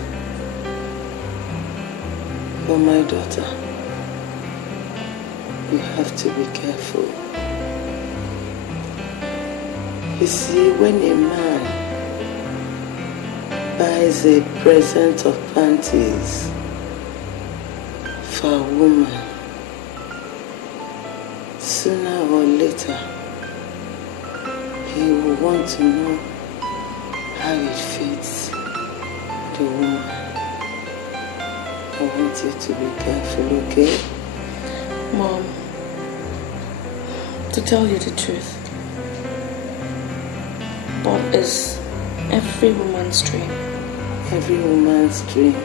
But my daughter, you have to be careful. You see, when a man buys a present of panties for a woman, sooner or later, he will want to know how it fits the woman. I want you to be careful, okay? Mom, to tell you the truth, Bob is every woman's dream. Every woman's dream.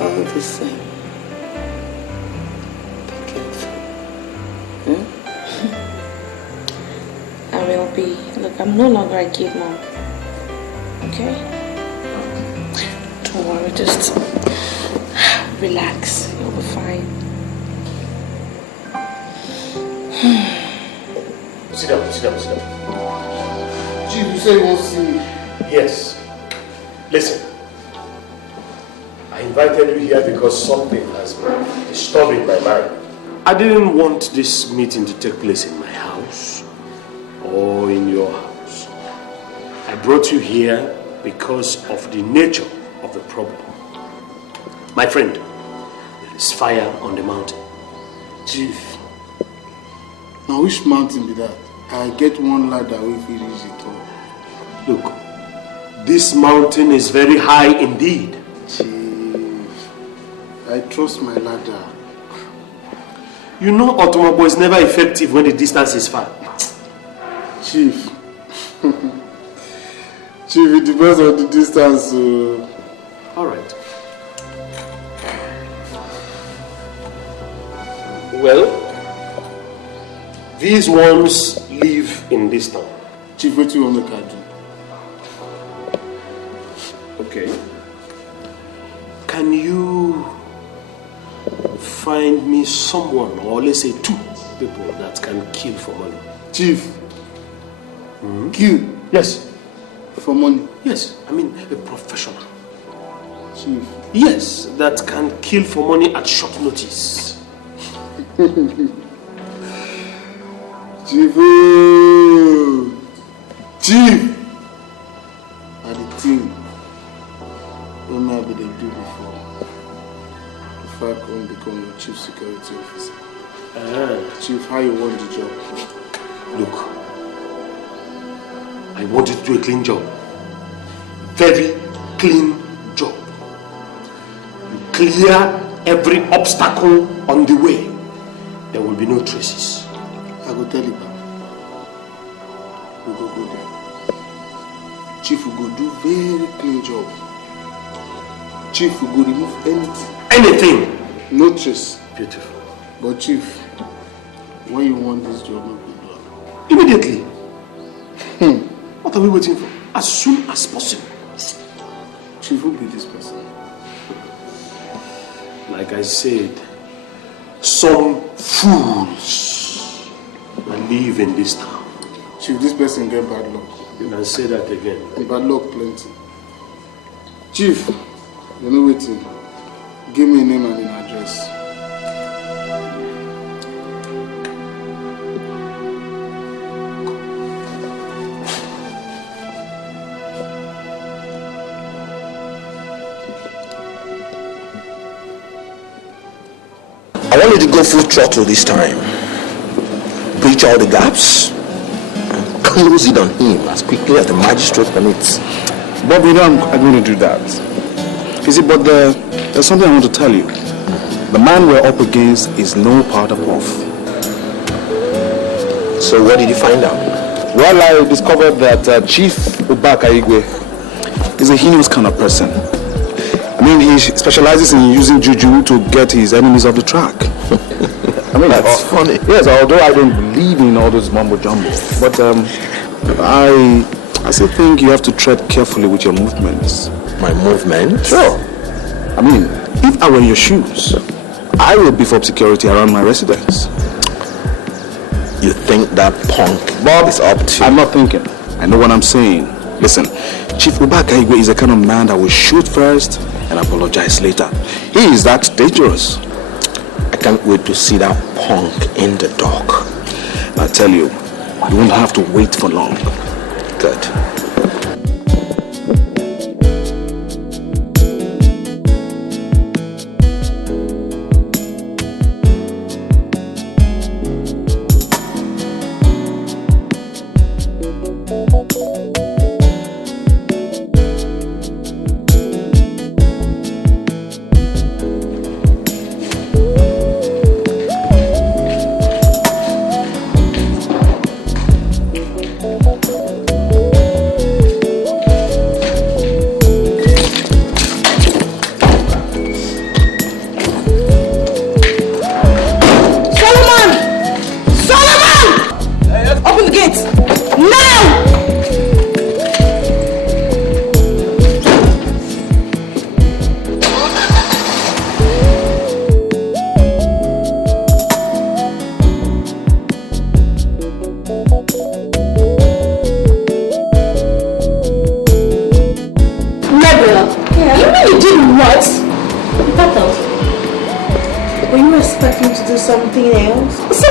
All the same. Be careful. Like, I'm no longer a kid, Mom. Okay? Don't worry, just relax. You'll be fine. Sit down. Chief, you say you won't see me? Yes. Listen. I invited you here because something has been disturbing my mind. I didn't want this meeting to take place in my house or in your house. I brought you here because of the nature of the problem. My friend, there is fire on the mountain. Chief, now which mountain be that? I get one ladder if it is it all. Look, this mountain is very high indeed. Chief, I trust my ladder. You know automobile is never effective when the distance is far. Chief, Chief, it depends on the distance. All right. Well, these ones live in this town. Chief, what do you want me to do? Okay. Can you find me someone, or let's say 2 people that can kill for money? Chief, kill? Yes. For money? Yes, I mean a professional. Chief? Yes, that can kill for money at short notice. Chief, Chief, and the thing when I be they do before I come become your chief security officer. Chief, how you want the job? Look, I want you to do a clean job. Very clean job. You clear every obstacle on the way. There will be no traces. I will tell you that. We go there. Chief will go do very clean job. Chief will go remove anything. Anything? No trace. Beautiful. But Chief, when you want this job, not good luck. Immediately. What are we waiting for? As soon as possible. Chief, who be this person? Like I said, some fools that live in this town. Chief, this person get bad luck. You can say that again. Bad luck plenty. Chief, you know waiting. Give me a name and an address. I want you to go full throttle this time. Breach all the gaps and close it on him as quickly as the magistrate permits. Bob, you know I'm going to do that. You see, but there's something I want to tell you. The man we're up against is no powder puff. So what did you find out? Well, I discovered that Chief Ubaka Igwe is a heinous kind of person. I mean, he specializes in using juju to get his enemies off the track. I mean, that's funny. Yes, although I don't believe in all those mumbo jumbo, but I still think you have to tread carefully with your movements. My movements? Sure. I mean, if I were in your shoes, I would beef up security around my residence. You think that punk Bob is up to? I'm not thinking. I know what I'm saying. Listen, Chief Ubaka Igwe is the kind of man that will shoot first and apologize later. He is that dangerous. I can't wait to see that punk in the dock. I tell you, you won't have to wait for long. Good.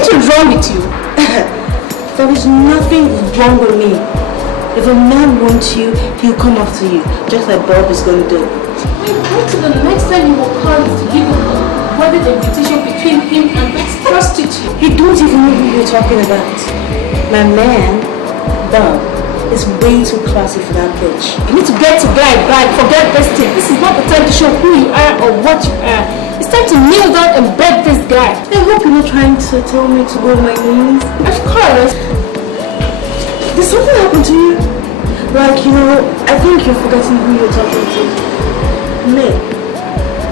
something wrong with you? There is nothing wrong with me. If a man wants you, he'll come after you, just like Bob is going to do. Wait till the next time you will call to give a wedding invitation between him and that prostitute. You don't even know who you're talking about. My man, Bob, is way too classy for that bitch. You need to get a guy back. Forget this thing. This is not the time to show who you are or what you are. It's time to kneel down and beg this guy. I hope you're not trying to tell me to go on my knees. Of course. Did something happen to you? Like, I think you're forgetting who you're talking to. Me?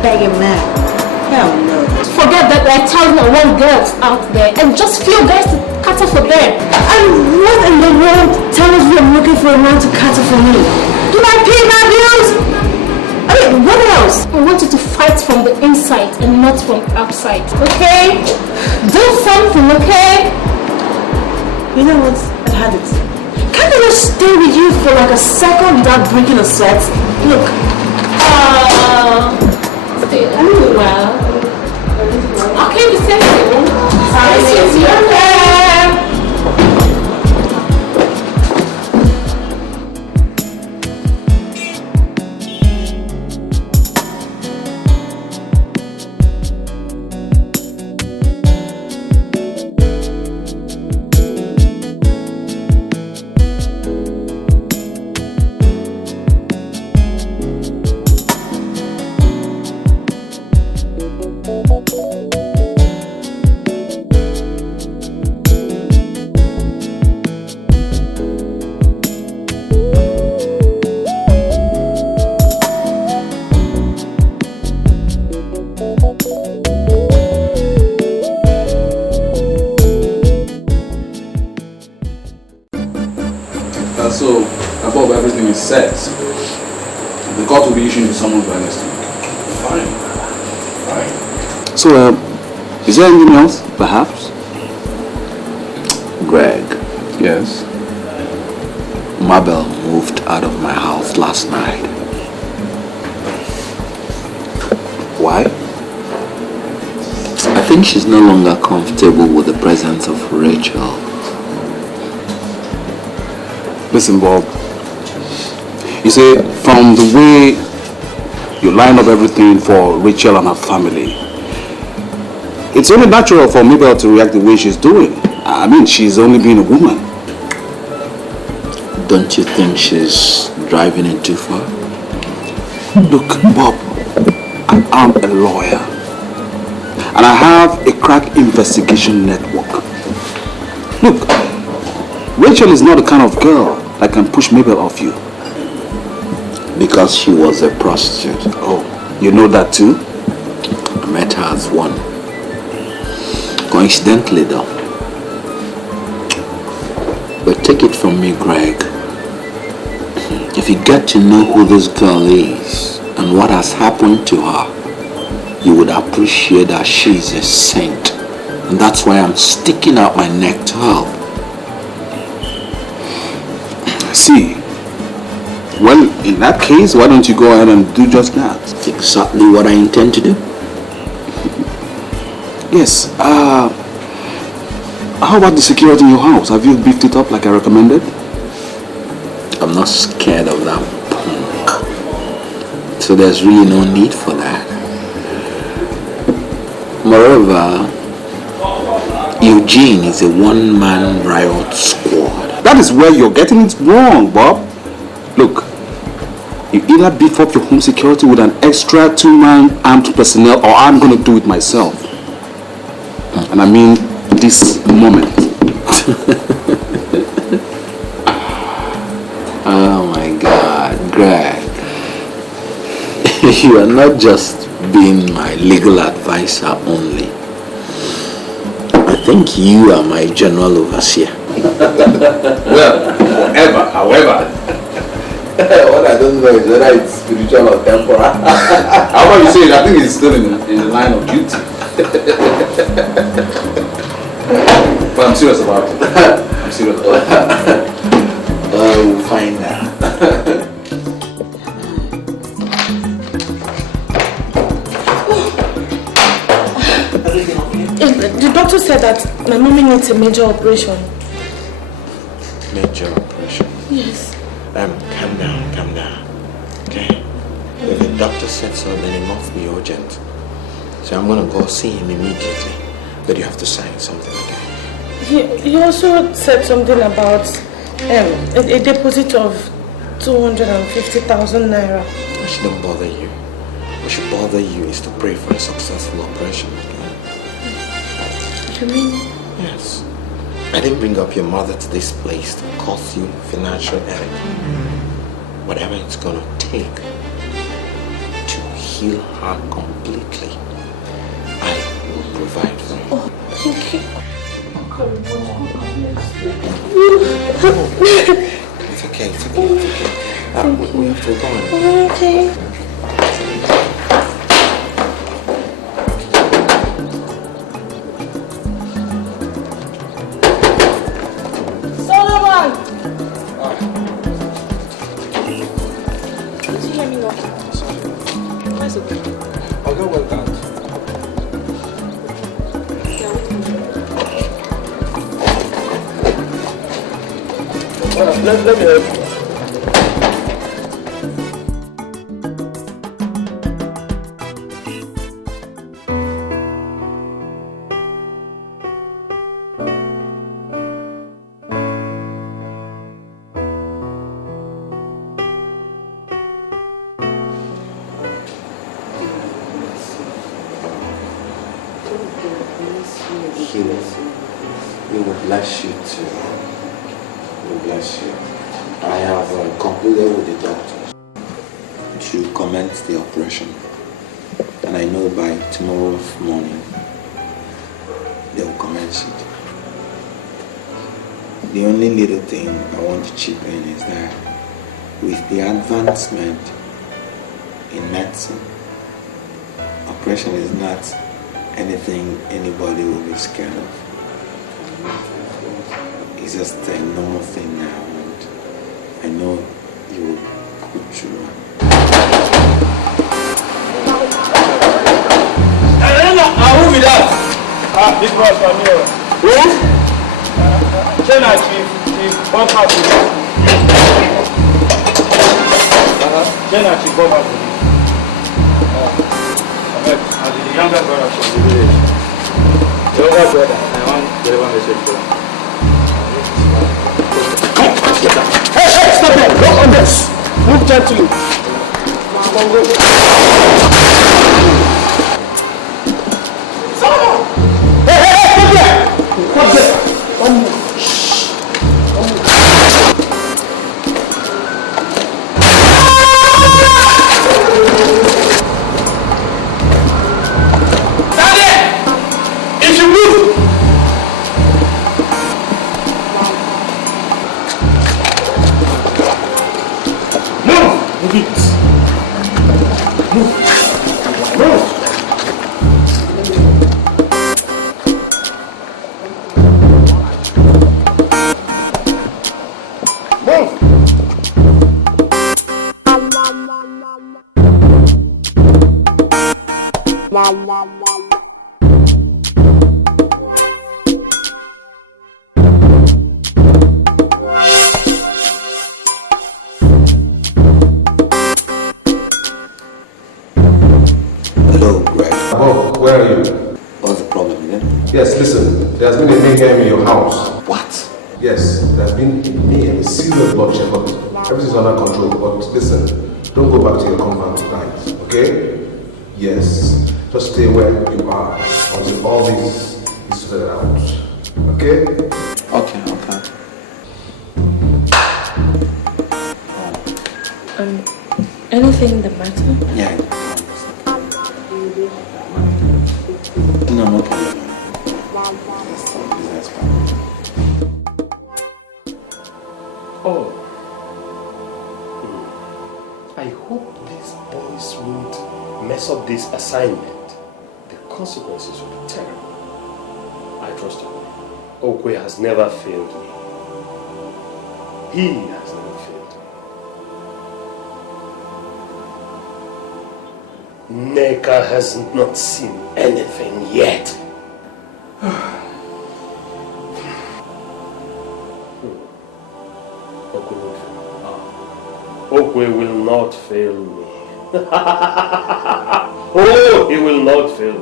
Begging man? Hell no. Forget that there are 1,001 girls out there and just few guys to cater for them. And what in the world tells me I'm looking for a man to cater for me? Do I pay my bills? I mean, what else? I want you to fight from the inside and not from outside, okay? Do something, okay? You know what? I've had it. Can't I just stay with you for like a second without breaking a sweat? Look. Stay a little while. Okay, the same thing. Okay. So, above everything is set, the court will be issued to someone by next week. Fine. So, is there anything else, perhaps? Greg. Yes? Mabel moved out of my house last night. Why? I think she's no longer comfortable with the presence of Rachel. Listen, Bob. You see, from the way you line up everything for Rachel and her family, it's only natural for Mabel to react the way she's doing. I mean, she's only being a woman. Don't you think she's driving it too far? Look, Bob, I am a lawyer. And I have a crack investigation network. Look, Rachel is not the kind of girl that can push Mabel off you. Because she was a prostitute. Oh, you know that too? I met her as one. Coincidentally though. But take it from me, Greg. If you get to know who this girl is and what has happened to her, you would appreciate that she's a saint. And that's why I'm sticking out my neck to help. See, well, in that case, why don't you go ahead and do just that? Exactly what I intend to do. Yes, how about the security in your house? Have you beefed it up like I recommended? I'm not scared of that punk. So there's really no need for that. Moreover, Eugene is a one-man riot squad. That is where you're getting it wrong, Bob. Look, you either beef up your home security with an extra 2-man armed personnel, or I'm going to do it myself. And I mean this moment. Oh my God, Greg. You are not just being my legal advisor only. I think you are my general overseer. Well, however. What I don't know is whether it's spiritual or temporal. However you say it, I think it's still in the line of duty. But I'm serious about it. I'm serious about it. We'll find out. The doctor said that My mommy needs a major operation. Major operation? Yes. Calm down. Okay? If the doctor said so, then it must be urgent. So I'm gonna go see him immediately. But you have to sign something again. He also said something about a deposit of 250,000 naira. It shouldn't bother you. What should bother you is to pray for a successful operation. You mean? Yes. I didn't bring up your mother to this place to cause you financial headache. Whatever it's gonna take to heal her completely, I will provide for you. Oh, thank you. It's okay. We have to go on. Okay. Solomon! Did you hear me knocking? Where's the key? I'll go well done. Let me help you. He will bless you too. He will bless you. I have concluded with the doctors to commence the operation. And I know by tomorrow morning they will commence it. The only little thing I want to chip in is that with the advancement in medicine, operation is not anything anybody will be scared of. It's just a normal thing now, and I know you will go through it. Who with that? This was from you. Who? Chena Chief Bob Happy. Chena Chief Bob Happy. As the younger brother from the village. The older brother, I want to deliver a message for him. Hey, stop there! Don't on this! Move gently. Solomon! Hey, stop there! Stop there! One more. Yes, listen, there's been a mayhem in your house. What? Yes, there's been a mayhem, serious bloodshed, but everything's under control. But listen, don't go back to your compound tonight, okay? Yes, just stay where you are until all this is sorted out, okay? Okay. Anything the matter? Yeah. No problem. Oh. I hope these boys won't mess up this assignment. The consequences will be terrible. I trust you. Okonkwo has never failed me. He has never failed me. Neka has not seen anything yet. Okwe will not fail me. Oh, he will not fail me.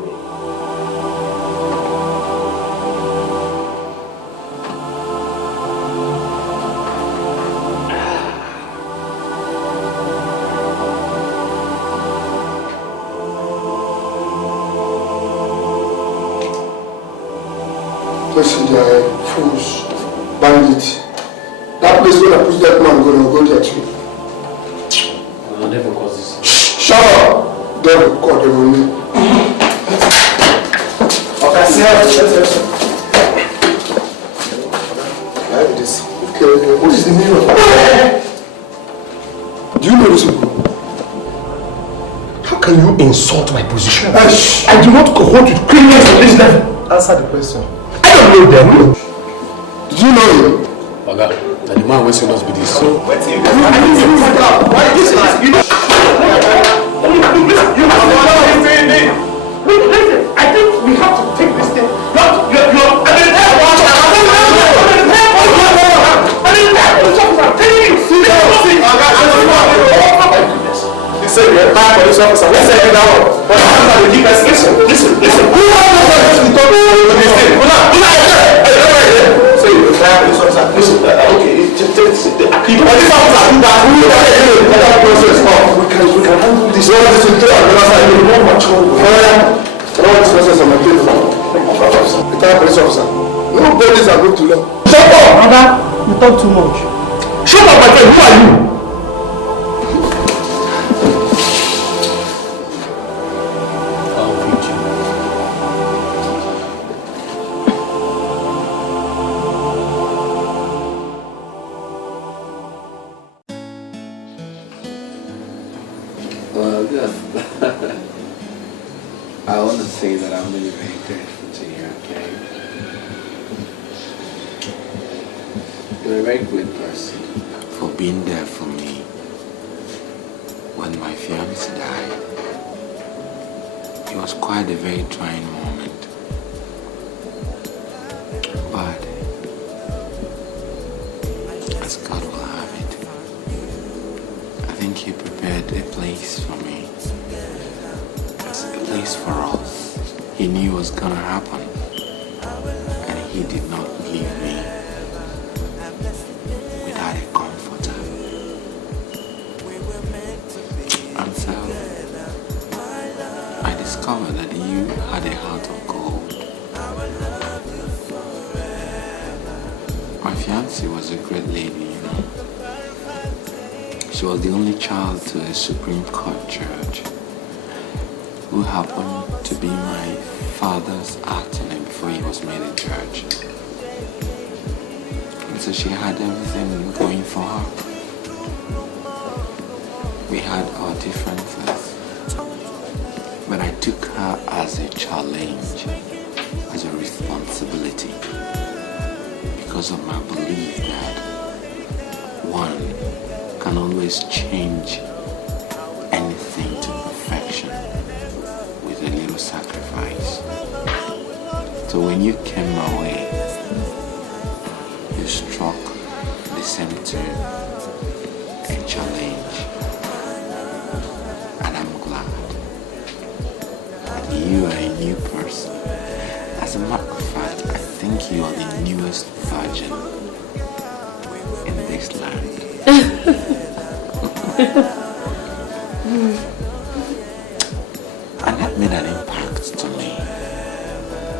Listen, they are fools, bandits. That place where I put that man gonna go there too. I'll never cause this. Shut up! Don't call them on me. Okay, see how like this. Okay, what is the meaning of that? Do you know this people? How can you insult my position? I do not cohort with criminals on this level. Answer the question. I don't know them. Did you know him? Oga, the man will send us with this. So, wait till you why this is you know. Listen, I think we have to take this thing. Say you're a bad police officer. Let's say it now. But how can we keep us? Listen. Who are the ones we talk about this thing? Say you're a bad police officer. Listen, okay, just the police officer do that. Who are the other process? We can handle this. What is it? You're not mature. All this process on my table. The police officer. No bodies are going to law. Shut up, brother. You talk too much. Shut up, my friend. Who are you? I want to say that I'm really very grateful to you, okay? You're a very good person for being there for me when my fiancé died. It was quite a very trying moment. But as God will have it, I think He prepared a place for me. A place for us. He knew what was gonna happen, and He did not leave me without a comforter. And so I discovered that you had a heart of gold. My fiancée was a great lady, you know. She was the only child to a Supreme Court judge who happened to be my father's attorney before he was made a judge. And so she had everything going for her. We had our differences, but I took her as a challenge, as a responsibility, because of my belief that one can always change anything to perfection with a little sacrifice. So when you came my way, you struck the same tune, a challenge. And I'm glad that you are a new person. As a matter of fact, I think you are the newest virgin in this land. And that made an impact to me.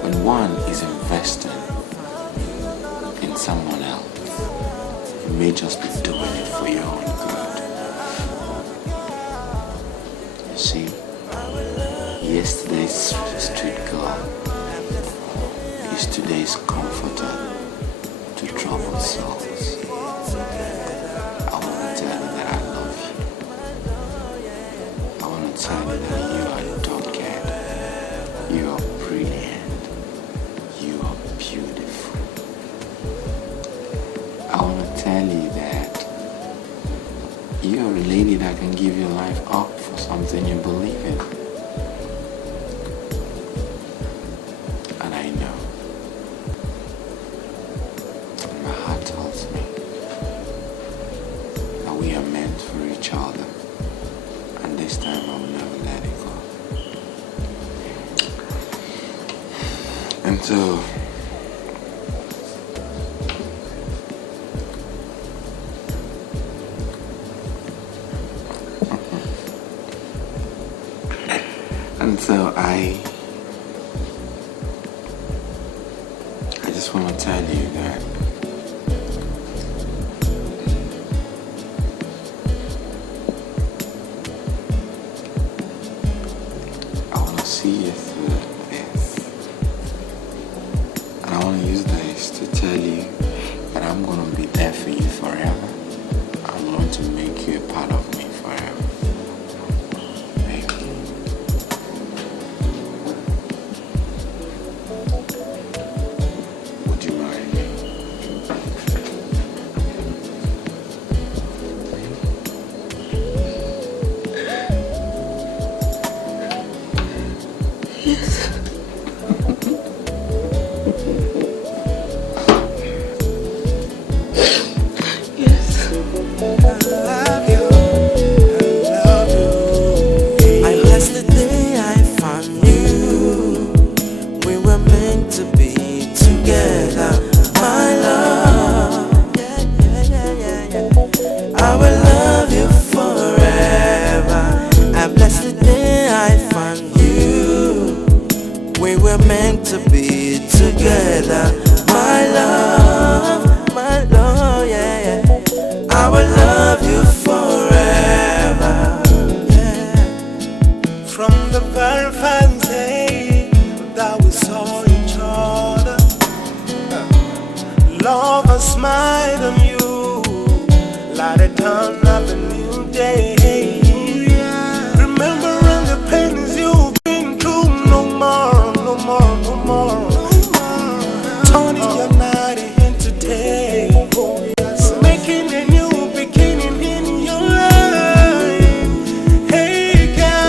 When one is investing in someone else, you may just be doing it for your own good. You see, yesterday's street girl is today's comforter to troubled souls. I want to tell you that I love you. I want to tell you that you are dogged. You are brilliant. You are beautiful. I want to tell you that you are a lady that can give your life up for something you believe in. And I know. My heart tells me each other. And this time I will never let it go. And so I just want to tell you that I want to see you through this. And I want to use this to tell you that I'm going to be there for you forever. I want to make you a part of me forever. Love a smile on you, light a dawn of a new day.